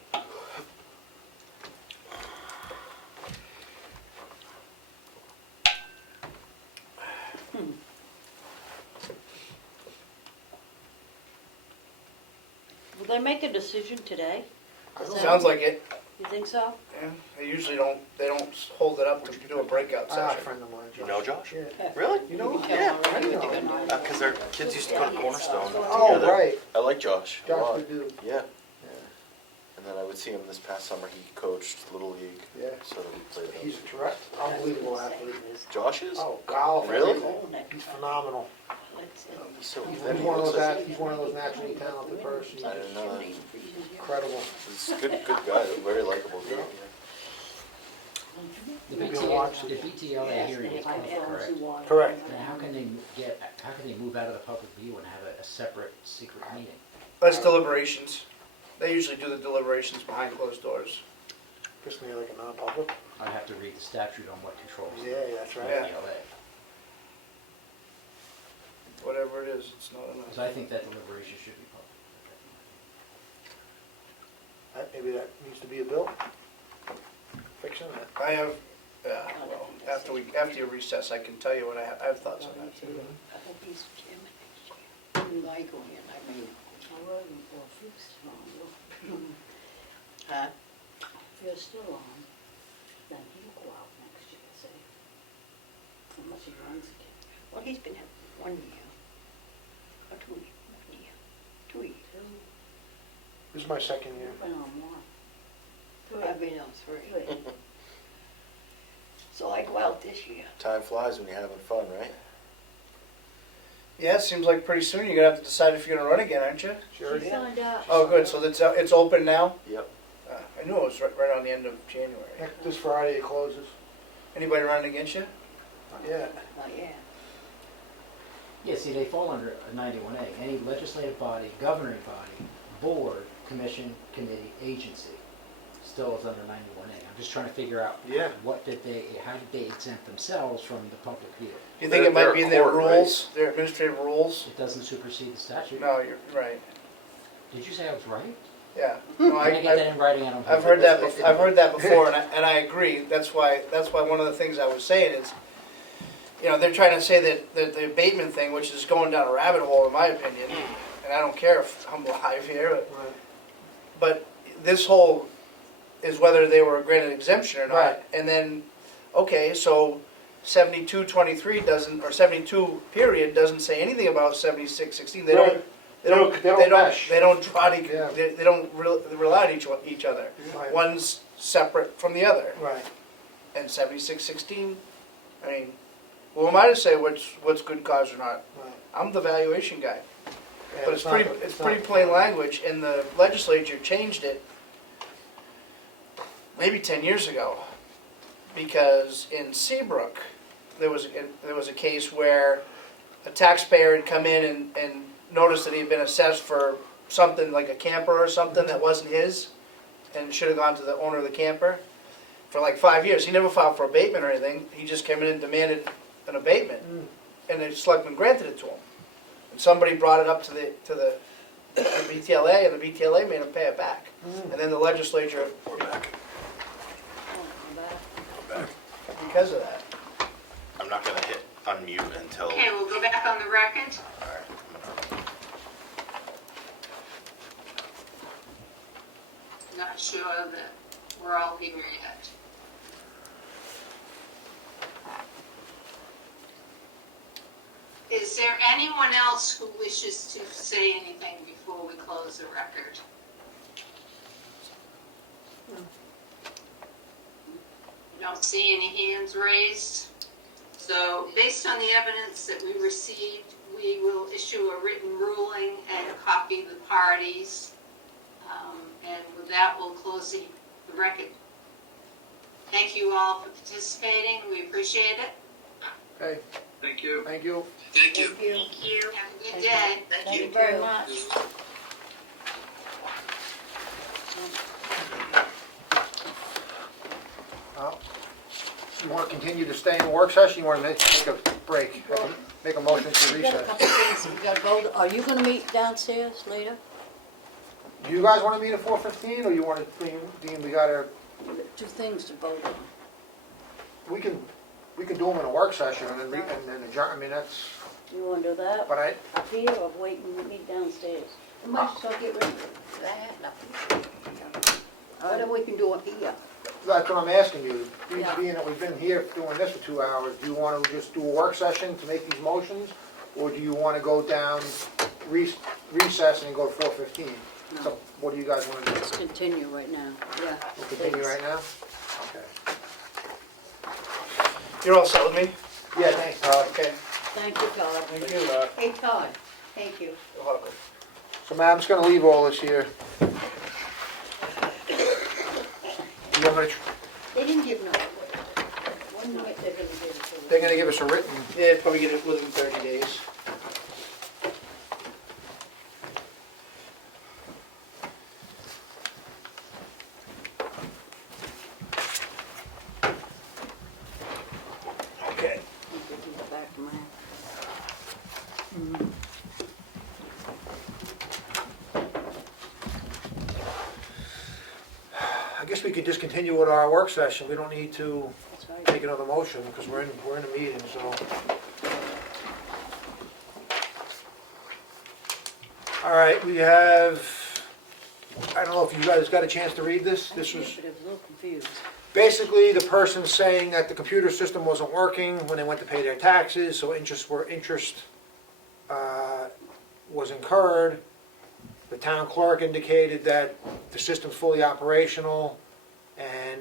Will they make a decision today? Is that- Sounds like it. You think so? Yeah, they usually don't. They don't hold it up to do a breakout Ah, a session. friend of mine. You know Josh? Yeah. Really? You know? You can tell Yeah, already I what know. they're gonna do. Because our kids used to go to Cornerstone Oh, together. right, I like Josh a Josh lot. would do, Yeah. yeah, And then I would see him this past summer. He coached Little League. yeah. So he played He's a direct, unbelievable athlete. Josh is? Oh, golf. Really? everything. He's phenomenal. He's so He's thin. one of those, Looks like- he's one of those naturally talented persons. I didn't know that. Incredible. He's a good guy. Very likable guy. Yeah. The Maybe BTL, watch the BTLA hearing is public, correct? Correct. Then how can they move out of the public view and have a separate secret meeting? That's deliberations. They usually do the deliberations behind closed doors. Isn't he like a non-public? I have to read the statute on what controls the Yeah, that's right. Yeah. BTLA. Whatever it is, it's not enough. Because I think that deliberation should be public. Maybe that needs to be a bill. Fixing that. I have. Well, after you recess, I can tell you what I have thoughts on that too. I hope he's Jim. You like going in, I mean, huh? If you're still on, then he'll go out next year, see? Unless he runs again. Well, he's been here 1 year, or 2 years, 1 year, 2 years. This is my second year. Been on one. I've been on 3. Three. So I go out this year. Time flies when you're having fun, right? Yeah, it seems like pretty soon you're gonna have to decide if you're gonna run again, aren't you? Sure. She signed up. Oh, good. So it's open now. Yep. I knew it was right on the end of January. This Friday it closes. Anybody running against you? Yeah. Not yet. Yeah, see, they fall under a 91A. Any legislative body, governing body, board, commission, committee, agency still is under 91A. I'm just trying to figure out Yeah. how did they exempt themselves from the public view? Do you think it They're might be in their a court, right? rules, their administrative rules? It doesn't supersede the statute. No, you're right. Did you say I was right? Yeah. No, Can I get that in writing? I don't. I've heard that. I've heard that before, and I agree. That's why one of the things I was saying is, they're trying to say that the abatement thing, which is going down a rabbit hole, in my opinion, and I don't care if I'm live here, but this whole is whether they were granted exemption or not, Right. and then, okay, so 7223 doesn't, or 72 period doesn't say anything about 7616. They don't. They don't. They don't mesh. They don't try to. Yeah. They don't rely on each other. Right. One's separate from the other. Right. And 7616, I mean, who am I to say what's good cause or not? Right. I'm the valuation guy. Yeah, But it's not- pretty, it's pretty not- plain language, and the legislature changed it maybe 10 years ago. Because in Seabrook, there was a case where a taxpayer had come in and noticed that he had been assessed for something like a camper or something that wasn't his, and it should have gone to the owner of the camper for like 5 years. He never filed for abatement or anything. He just came in and demanded an abatement, and the selectmen granted it to him. And somebody brought it up to the BTLA, and the BTLA made him pay it back. And then the legislature, We're back. because of that. I'm not gonna hit unmute until. Okay, we'll go back on the record. Alright. Not sure that we're all here yet. Is there anyone else who wishes to say anything before we close the record? Don't see any hands raised. So based on the evidence that we received, we will issue a written ruling and copy the parties. And with that, we'll close the record. Thank you all for participating. We appreciate it. Okay, Thank you. thank you. Thank you. Thank you. Have a good day. Thank you very much. Well, you want to continue to stay in the work session, you want to make a break? I can make a motion to We got a recess. couple things we got to vote. Are you gonna meet downstairs later? Do you guys want to meet at 4:15, or you want to, Dean, we gotta, Two things to vote on. we can do them in a work session and then adjourn, I mean, that's, You wanna do that but I, up here or wait and meet downstairs? We might as well get rid of that. Whatever we can do up here. that's what I'm asking you. Yeah. Being that we've been here doing this for 2 hours, do you want to just do a work session to make these motions? Or do you want to go down, recess and go to 4:15? No. So what do you guys want to do? Let's continue right now. Yeah. We'll continue please. right now? Okay. You're all set with me? Yeah, thanks, Todd. Okay. Thank you, Todd. Thank you. Hey, Todd, thank you. You're welcome. So, Matt, I'm just gonna leave all this here. You want me to They didn't give no, one minute they're gonna give it to us. They're gonna give us a written, Yeah, probably get it within 30 days. okay. You can give it back to Matt. I guess we could just continue with our work session. We don't need to That's right. take another motion, because we're in a meeting, so. All right, we have, I don't know if you guys got a chance to read this. This was But it was a little confused. basically the person saying that the computer system wasn't working when they went to pay their taxes, so interest was incurred. The town clerk indicated that the system's fully operational and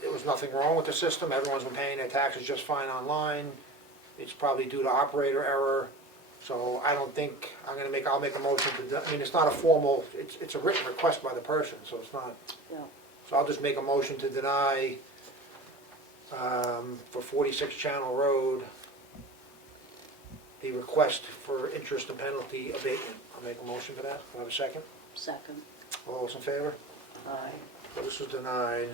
there was nothing wrong with the system. Everyone's been paying their taxes just fine online. It's probably due to operator error. So I don't think, I'll make a motion to, I mean, it's not a formal, it's a written request by the person, so it's not. Yeah. So I'll just make a motion to deny, for 46 Channel Road, the request for interest and penalty abatement. I'll make a motion for that. Do I have a second? Second. All those in favor? Aye. So this was denied.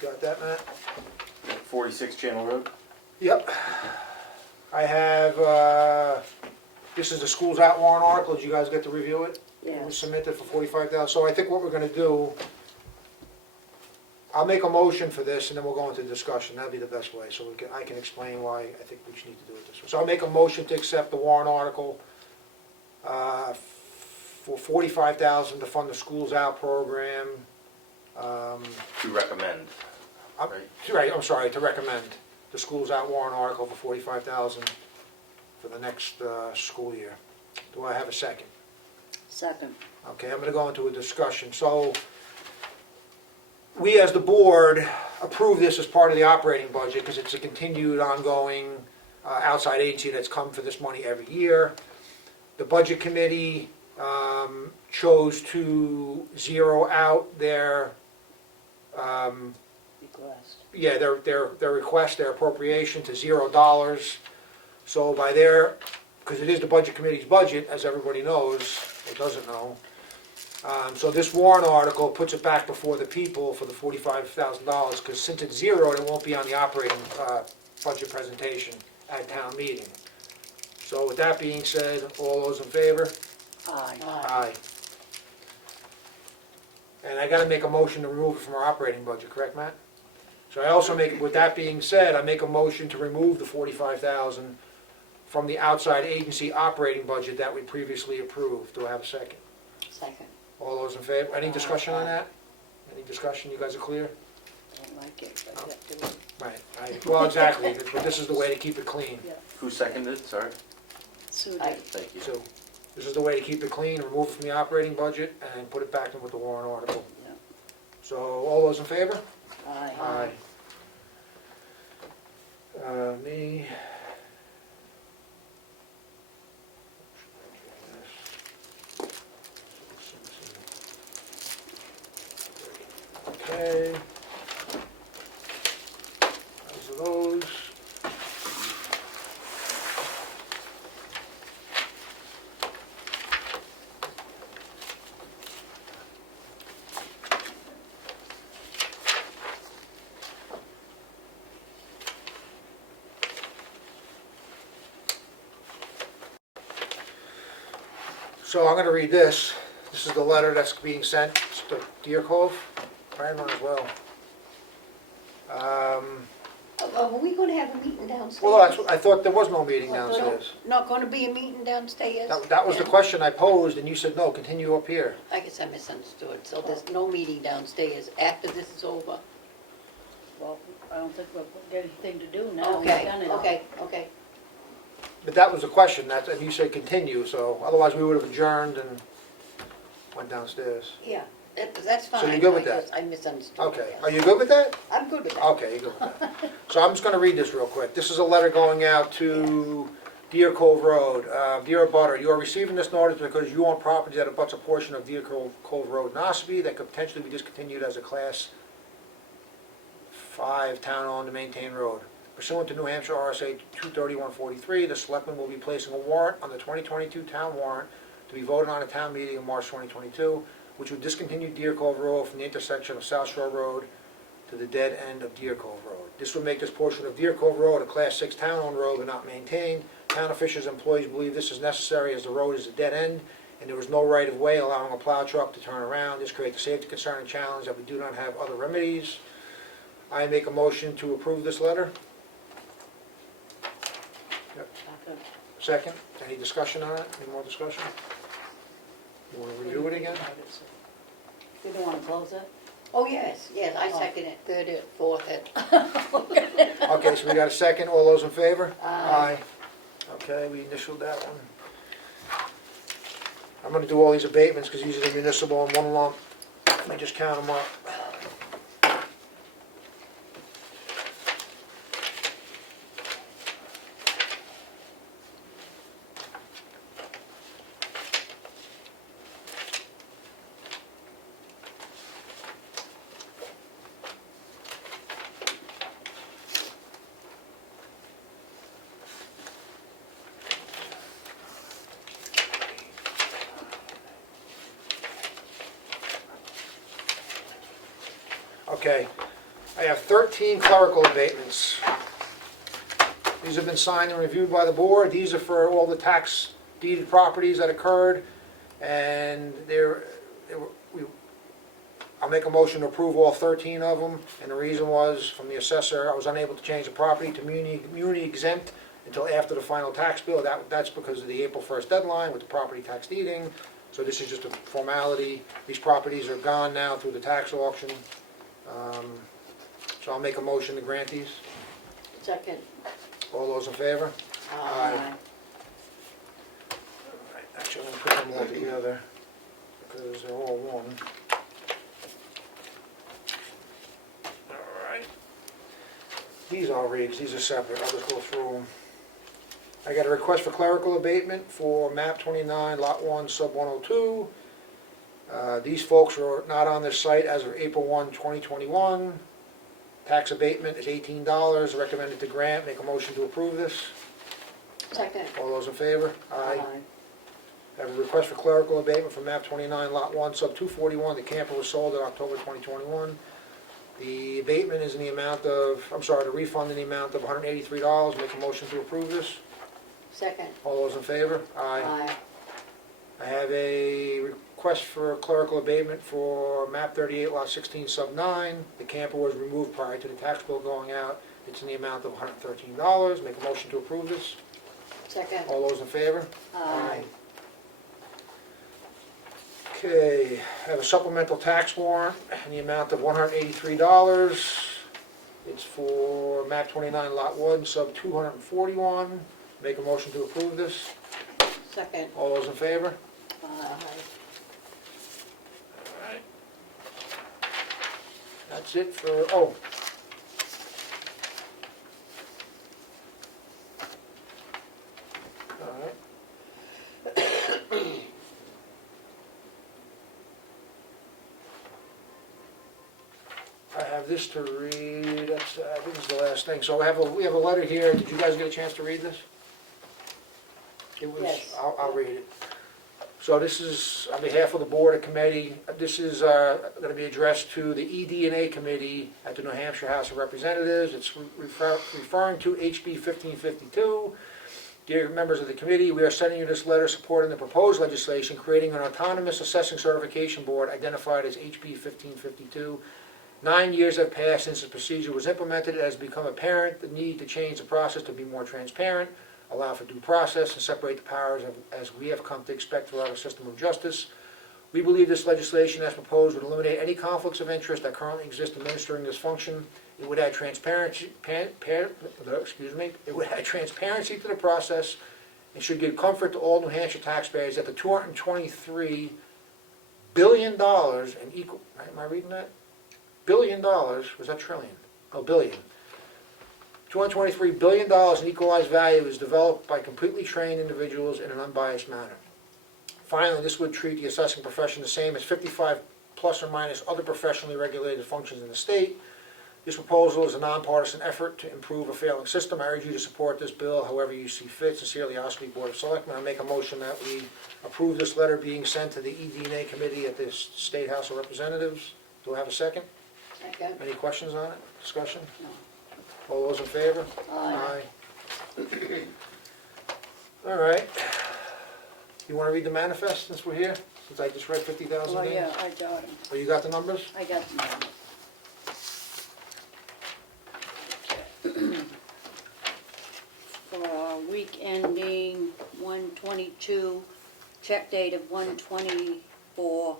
You got that, Matt? 46 Channel Road? Yep. I have, this is the schools out warrant article. Did you guys get to review it? It was Yes. submitted for 45,000. So I think what we're gonna do, I'll make a motion for this and then we'll go into discussion. That'd be the best way. So I can explain why I think we should need to do it this way. So I'll make a motion to accept the warrant article, for 45,000 to fund the schools out program. To recommend. Right, I'm sorry, to recommend the schools out warrant article for 45,000 for the next school year. Do I have a second? Second. Okay, I'm gonna go into a discussion. So, we as the board approve this as part of the operating budget because it's a continued ongoing outside agency that's come for this money every year. The budget committee chose to zero out their Request. yeah, their request, their appropriation to $0. So by their, because it is the budget committee's budget, as everybody knows, or doesn't know. So this warrant article puts it back before the people for the $45,000, because since it's zero, it won't be on the operating budget presentation at town meeting. So with that being said, all those in favor? Aye. Aye. And I gotta make a motion to remove it from our operating budget, correct, Matt? So I also make, with that being said, I make a motion to remove the $45,000 from the outside agency operating budget that we previously approved. Do I have a second? Second. All those in favor? Any discussion on that? Any discussion? You guys are clear? I don't like it, but you have to do it. Right. Well, exactly, but this is the way to keep it clean. Who seconded it, sorry? Sue Aye. did. Thank you. So, this is the way to keep it clean, remove it from the operating budget and put it back in with the warrant article. Yeah. So, all those in favor? Aye. Me. Okay. Those are those. So I'm gonna read this. This is the letter that's being sent to Deer Cove. Brian might as well. Are we gonna have a meeting downstairs? Well, I thought there was no meeting downstairs. Not gonna be a meeting downstairs? That was the Yeah. question I posed, and you said, no, continue up here. I guess I misunderstood. So there's no meeting downstairs after this is over? Well, I don't think we've got anything to do now. We've done it all. Okay. But that was the question, and you said continue, so otherwise we would have adjourned and went downstairs. Yeah, that's fine. you're good with that? I guess I misunderstood. Okay, are you good with that? I'm good with that. Okay, you're good with that. So I'm just gonna read this real quick. This is a letter going out to Deer Cove Road. Dear Butter, you are receiving this notice because you own property that abuts a portion of Deer Cove Road in Ossipee that could potentially be discontinued as a Class 5 town-owned and maintained road. Pursuant to New Hampshire RSA 231-43, the Selectmen will be placing a warrant on the 2022 town warrant to be voted on at town meeting in March 2022, which would discontinue Deer Cove Road from the intersection of South Shore Road to the dead end of Deer Cove Road. This would make this portion of Deer Cove Road a Class 6 town-owned road but not maintained. Town officials and employees believe this is necessary as the road is a dead end and there is no right-of-way allowing a plow truck to turn around. This creates a safety concern and challenge that we do not have other remedies. I make a motion to approve this letter. Second. Second, any discussion on it? Any more discussion? You want to review it again? You don't want to close it? Oh, yes, I second it, third it, fourth it. Okay, so we got a second, all those in favor? Aye. Okay, we initialed that one. I'm gonna do all these abatements, because these are the municipal in one lump. Let me just count them up. Okay, I have 13 clerical abatements. These have been signed and reviewed by the board. These are for all the tax deeded properties that occurred, and I'll make a motion to approve all 13 of them, and the reason was, from the assessor, I was unable to change the property to muni exempt until after the final tax bill. That's because of the April 1st deadline with the property tax deeding, so this is just a formality. These properties are gone now through the tax auction. So I'll make a motion to grant these. Second. All those in favor? Aye. Alright, actually, I'm gonna put them all together. because they're all one. All right. These I'll read, 'cause these are separate, I'll just go through them. I got a request for clerical abatement for map 29, lot 1, sub 102. These folks are not on this site as of April 1, 2021. Tax abatement is $18, recommended to grant, make a motion to approve this. Second. All those in favor? I have a request for clerical abatement for map 29, lot 1, sub 241. The camper was sold in October 2021. The abatement is in the amount of, the refund in the amount of $183. Make a motion to approve this. Second. All those in favor? Aye. I have a request for clerical abatement for map 38, lot 16, sub 9. The camper was removed prior to the tax bill going out. It's in the amount of $113. Make a motion to approve this. Second. All those in favor? Aye. Okay, I have a supplemental tax warrant in the amount of $183. It's for map 29, lot 1, sub 241. Make a motion to approve this. Second. All those in favor? Aye. Alright. That's it for, oh. Alright. I have this to read, that's, I think this is the last thing. So we have a letter here, did you guys get a chance to read this? It was, Yes. I'll read it. So this is on behalf of the board and committee. This is going to be addressed to the ED&A committee at the New Hampshire House of Representatives. It's referring to HB 1552. Dear members of the committee, we are sending you this letter supporting the proposed legislation creating an autonomous assessing certification board identified as HB 1552. 9 years have passed since the procedure was implemented. It has become apparent the need to change the process to be more transparent, allow for due process, and separate the powers as we have come to expect throughout our system of justice. We believe this legislation as proposed would eliminate any conflicts of interest that currently exist administering this function. It would add transparency, it would add transparency to the process and should give comfort to all New Hampshire taxpayers that the $223 billion in equal, am I reading that? $billion, was that trillion? Oh, billion. $223 billion in equalized value is developed by completely trained individuals in an unbiased manner. Finally, this would treat the assessing profession the same as 55 plus or minus other professionally regulated functions in the state. This proposal is a nonpartisan effort to improve a failing system. I urge you to support this bill however you see fit. Sincerely, Ossipee Board of Selectmen. I make a motion that we approve this letter being sent to the ED&A committee at the State House of Representatives. Do I have a second? Second. Any questions on it? Discussion? No. All those in favor? Aye. All right. You want to read the manifest since we're here? Since I just read 50,000 Oh, names? yeah, I got them. Oh, you got the numbers? I got them. For week ending 1/22, check date of 1/24,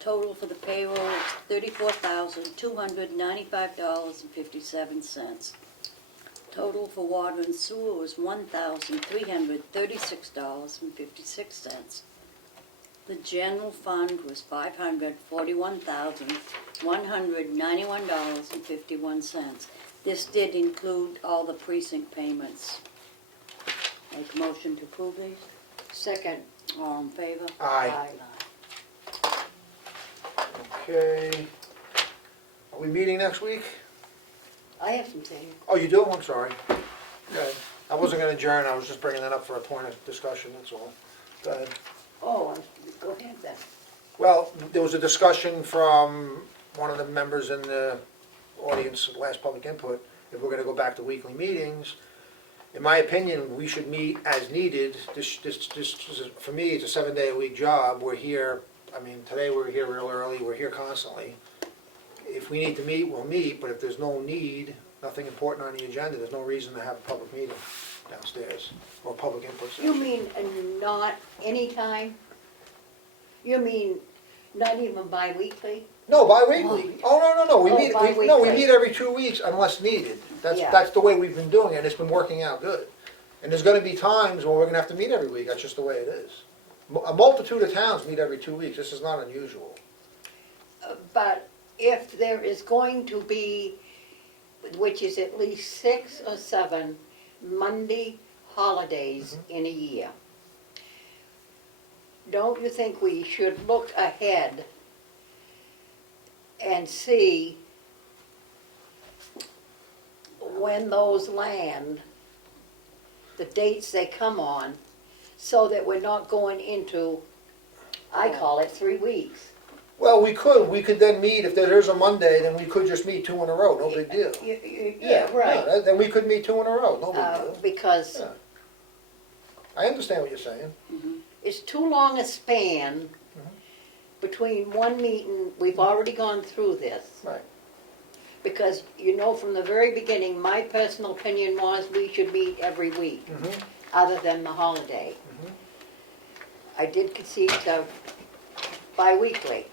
total for the payroll is $34,295.57. Total for water and sewer was $1,336.56. The general fund was $541,191.51. This did include all the precinct payments. Make a motion to approve these? Second. All in favor? Aye. Okay. Are we meeting next week? I have some things. Oh, you do? I'm sorry. Okay. I wasn't going to adjourn, I was just bringing that up for a point of discussion, that's all. Go ahead. Oh, go ahead then. Well, there was a discussion from one of the members in the audience, last public input, if we're going to go back to weekly meetings. In my opinion, we should meet as needed. This for me, it's a 7-day-a-week job. We're here, I mean, today we're here real early, we're here constantly. If we need to meet, we'll meet, but if there's no need, nothing important on the agenda, there's no reason to have a public meeting downstairs, or public input You session. mean not anytime? You mean not even bi-weekly? No, bi-weekly. Oh, no, we Oh, meet, we bi-weekly. meet every 2 weeks unless needed. Yeah. That's the way we've been doing it, it's been working out good. And there's gonna be times when we're gonna have to meet every week, that's just the way it is. A multitude of towns meet every 2 weeks, this is not unusual. But if there is going to be, which is at least 6 or 7 Monday holidays in a year, don't you think we should look ahead and see when those land, the dates they come on, so that we're not going into, I call it 3 weeks. Well, we could then meet, if there's a Monday, then we could just meet 2 in a row, no big deal. Yeah, right. Then we could meet 2 in a row, no big deal. Because Yeah. I understand what you're saying. it's too long a span between one meeting, we've already gone through this. Right. Because, you know, from the very beginning, my personal opinion was we should meet every week, other than the holiday. I did concede to bi-weekly,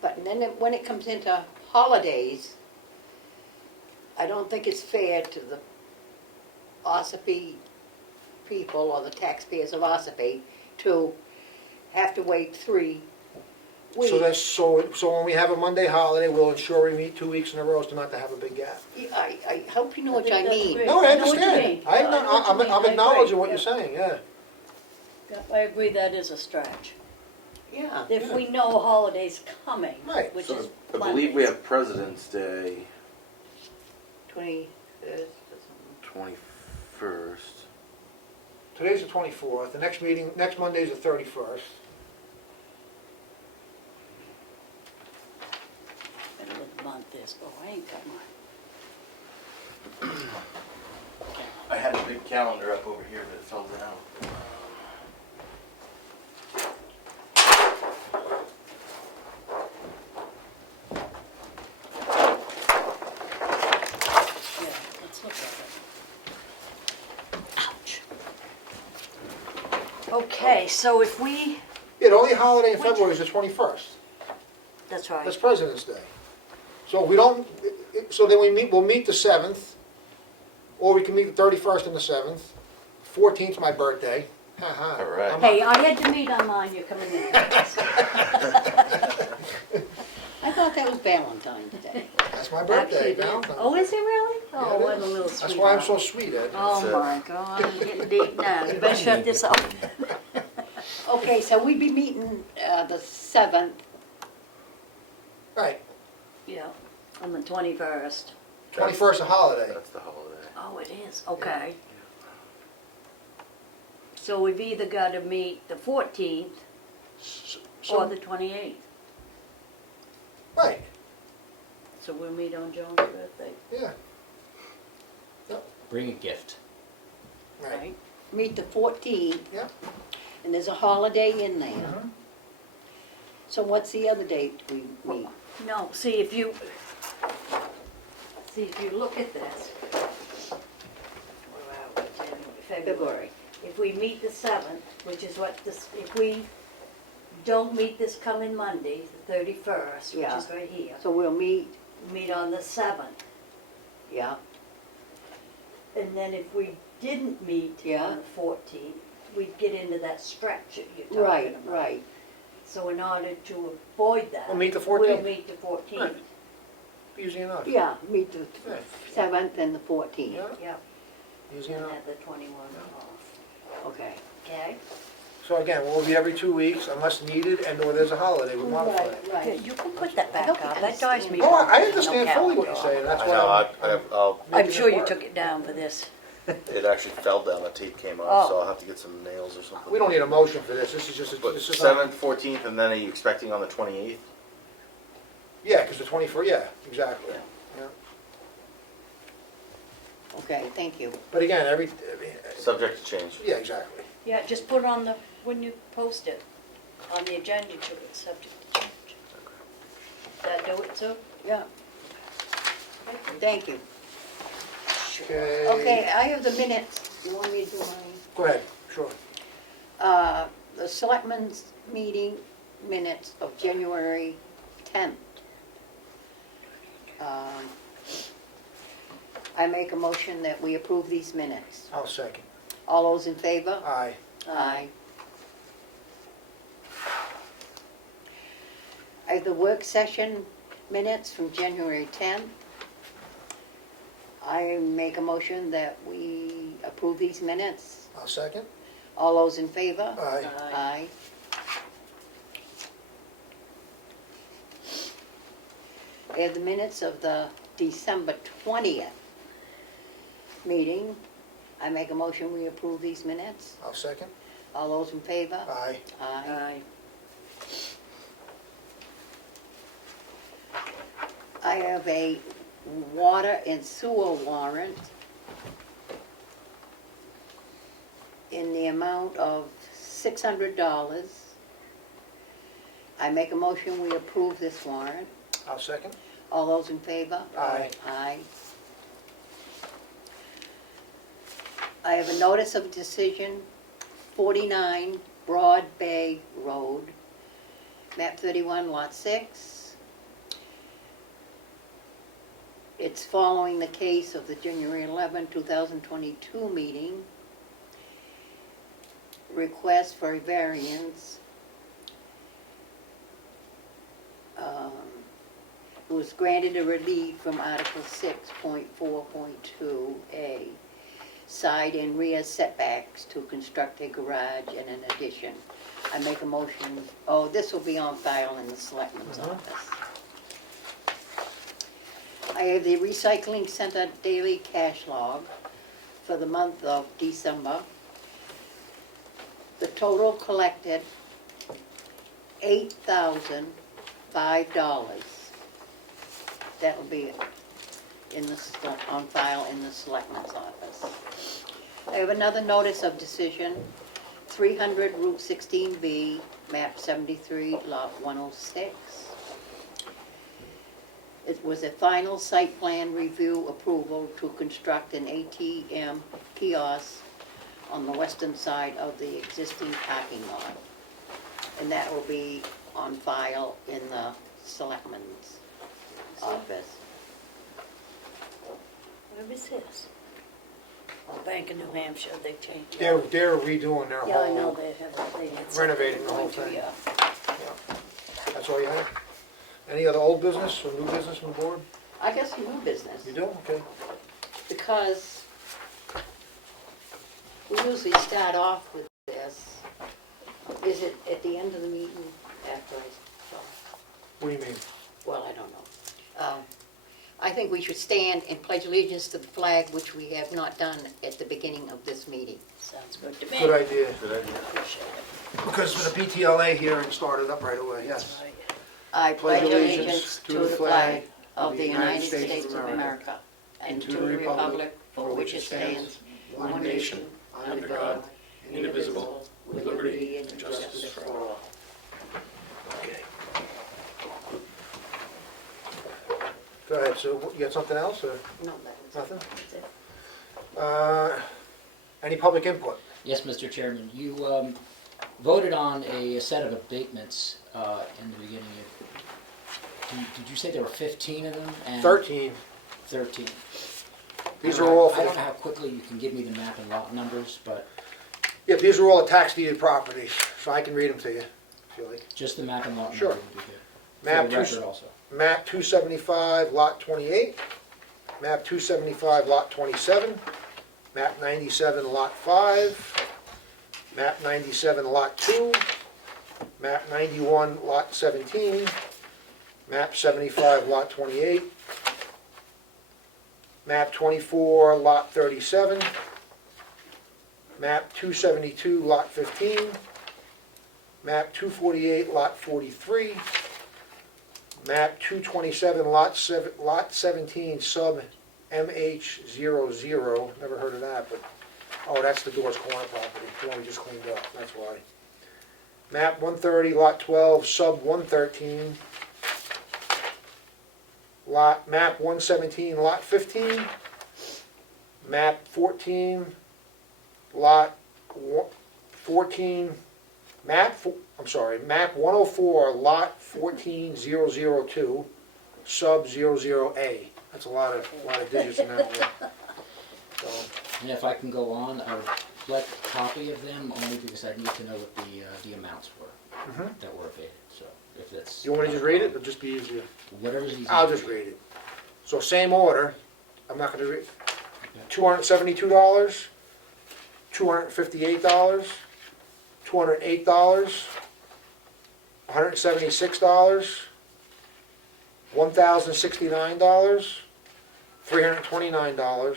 but then when it comes into holidays, I don't think it's fair to the Ossipee people or the taxpayers of Ossipee to have to wait 3 weeks. So when we have a Monday holiday, we'll ensure we meet 2 weeks in a row so not to have a big gap. I hope you know what I think that's mean. great. No, I I know what you understand. mean. I know what you mean. I'm I acknowledging agree. what you're saying, yeah. Yeah, I agree, that is a stretch. Yeah. If we know holidays coming, Right. which So is I believe we Mondays. have President's Day, 21st or 21st. Today's the 24th, the next Monday's the 31st. Middle of the month is, oh, I ain't got mine. I had a big calendar up over here, but it fell down. Yeah, let's look at it. Ouch. Okay, so if we, Yeah, the only holiday in February is the 21st. that's right. That's President's Day. So if we don't, so then we'll meet the 7th, or we can meet the 31st and the 7th. 14th's my birthday. Ha-ha. All right. Hey, I had to meet on mine, you're coming in. I thought that was Valentine's Day. That's my birthday, Actually, Valentine's oh, Day. is it really? Yeah, Oh, it what a is. little That's sweetheart. why I'm so sweet, Ed. Oh That's it. my God, I'm getting deep now. You better shut this off. Okay, so we'd be meeting the 7th. Right, Yeah, on the 21st. 21st a holiday. That's the holiday. Oh, it is, okay. So we've either got to meet the 14th or the 28th. Right, So we'll meet on Joan's birthday, yeah, Bring a gift. right. right? Meet the 14th. Yeah. And there's a holiday in there. Mhm. So what's the other date we meet? No, see if you look at this. Where are we? January, February. If we meet the 7th, which is what this, if we don't meet this coming Monday, the 31st, which Yeah. is right here, So we'll meet, meet on the 7th. yeah, And then if we didn't meet Yeah. on the 14th, we'd get into that stretch that you're talking right, about. right. So in order to avoid that, We'll meet the we'll 14th. meet the 14th. Right. Easy enough. Yeah, meet the Yeah. 7th and the 14th. Yeah, Yeah, easy and enough. at the 21 off. Okay. Okay? So again, we'll be every 2 weeks unless needed and/or there's a holiday, we modify it. Right, Yeah, right. you can put that back hope you up, that drives me. understand. Oh, I bonkers, understand no fully what you're calendar. saying, that's I why know, I'm. I'm making sure it you work. took it down for this. It actually fell down, the tape came Oh. off, so I'll have to get some nails or something. We don't need a motion for this, this is just, But this is. 7th, 14th, and then are you expecting on the 28th? Yeah, because the 21st, yeah, exactly. Yeah. Okay, thank you. But again, Subject to change. yeah, exactly. Yeah, just put on the, when you post it, on the agenda, you put it subject to change. That do it, Sue? Yeah, thank you. Okay. Okay, I have the minutes. You want me to do mine? Go ahead, sure. The Selectmen's meeting minutes of January 10th. I make a motion that we approve these minutes. I'll second. All those in favor? Aye. Aye. I have the work session minutes from January 10th. I make a motion that we approve these minutes. I'll second. All those in favor? Aye. Aye. I have the minutes of the December 20th meeting. I make a motion we approve these minutes. I'll second. All those in favor? Aye. Aye. I have a water and sewer warrant in the amount of $600. I make a motion we approve this warrant. I'll second. All those in favor? Aye. Aye. I have a notice of decision, 49 Broad Bay Road, map 31, lot 6. It's following the case of the January 11, 2022 meeting. Request for a variance. Was granted a relief from Article 6.4.2A, side and rear setbacks to construct a garage and an addition. I make a motion, oh, this will be on file in the Selectmen's office. I have the Recycling Center daily cash log for the month of December. The total collected, $8,005. That will be on file in the Selectmen's office. I have another notice of decision, 300 Route 16B, map 73, lot 106. It was a final site plan review approval to construct an ATM kiosk on the western side of the existing parking lot. And that will be on file in the Selectmen's office. Where is this? Oh, Bank of New Hampshire, they changed it. They're redoing their Yeah, I know whole, they have, they had. renovating the whole thing. That's all you have? Any other old business or new business from the board? I guess new business, You do? Okay. because we usually start off with this. Is it at the end of the meeting after I talk? What do you mean? Well, I don't know. I think we should stand and pledge allegiance to the flag, which we have not done at the beginning of this meeting. Sounds good to me. Good idea. Appreciate it. Because the PTLA hearing started up right away, yes. Right. I pledge allegiance to the flag of the United States of America and to the republic for which it stands, one nation, under God, indivisible, with liberty and justice for all. Okay. Go ahead, so you got something else, or No, that was nothing? it. Any public input? Yes, Mr. Chairman, you voted on a set of abatements in the beginning of, did you say there were 15 of them? And 13. 13. These are all I don't for, know how quickly you can give me the map and lot numbers, but yeah, these are all the tax deeded properties, so I can read them to you, if you like. just the map and lot Sure. number would be good. Map For the record also. Map 275, lot 28. Map 275, lot 27. Map 97, lot 5. Map 97, lot 2. Map 91, lot 17. Map 75, lot 28. Map 24, lot 37. Map 272, lot 15. Map 248, lot 43. Map 227, lot 17, sub MH00, never heard of that, but, oh, that's the Doors Corner property, the one we just cleaned up, that's why. Map 130, lot 12, sub 113. Map 117, lot 15. Map 14, lot 14, map 104, lot 14002, sub 00A. That's a lot of digits in that one. So, And if I can go on, I would like a copy of them only because I need to know what the amounts were. Mhm. that were abated, so if that's. You want me to just read it? It'll just be easier. Whatever's easier. I'll for just you. read it. So same order, I'm not gonna read, $272, $258, $208, $176, $1,069, $329,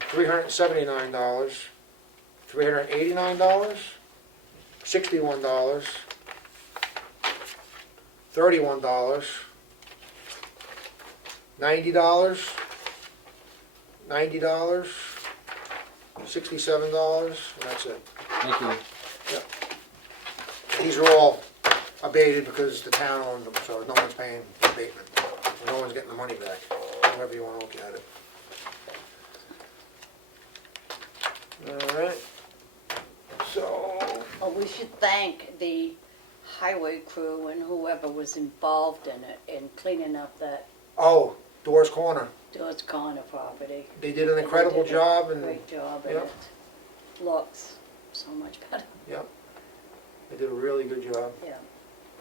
$379, $389, $61, $31, $90, $90, $67, and that's it. Thank you. These are all abated because the town owns them, so no one's paying the abatement. No one's getting the money back, however you want to look at it. All right. So, Well, we should thank the highway crew and whoever was involved in it, in cleaning up that oh, Doors Corner. George Corner property. They did an incredible They did a job, and Great job, and Yep. it looks so much better, yep, they did a really good job. yeah,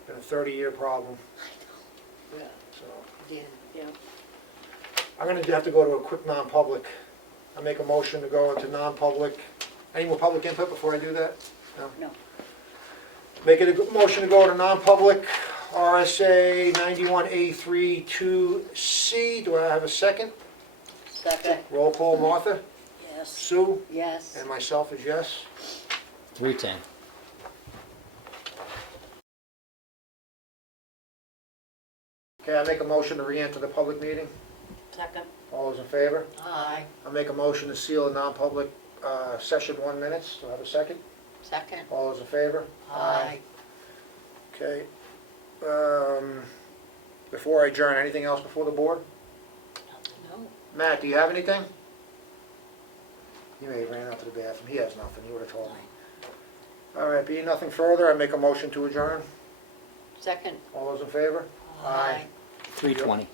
Been a 30-year problem, Yeah. so. Yeah. yeah. I'm gonna have to go to a quick non-public. I make a motion to go into non-public. Any more public input before I do that? No. Make it a motion to go to non-public, RSA 91A3 2C. Do I have a second? Second. Roll call, Martha, Yes. Sue, Yes. and myself is yes. 310. Okay, I make a motion to re-enter the public meeting. Second. All those in favor? Aye. I make a motion to seal the non-public session 1 minute. Do I have a second? Second. All those in favor? Aye. Okay. Before I adjourn, anything else before the board? No. Matt, do you have anything? He may have ran out to the bathroom. He has nothing. He would have told me. All right, being nothing further, I make a motion to adjourn. Second. All those in favor? Aye. 320.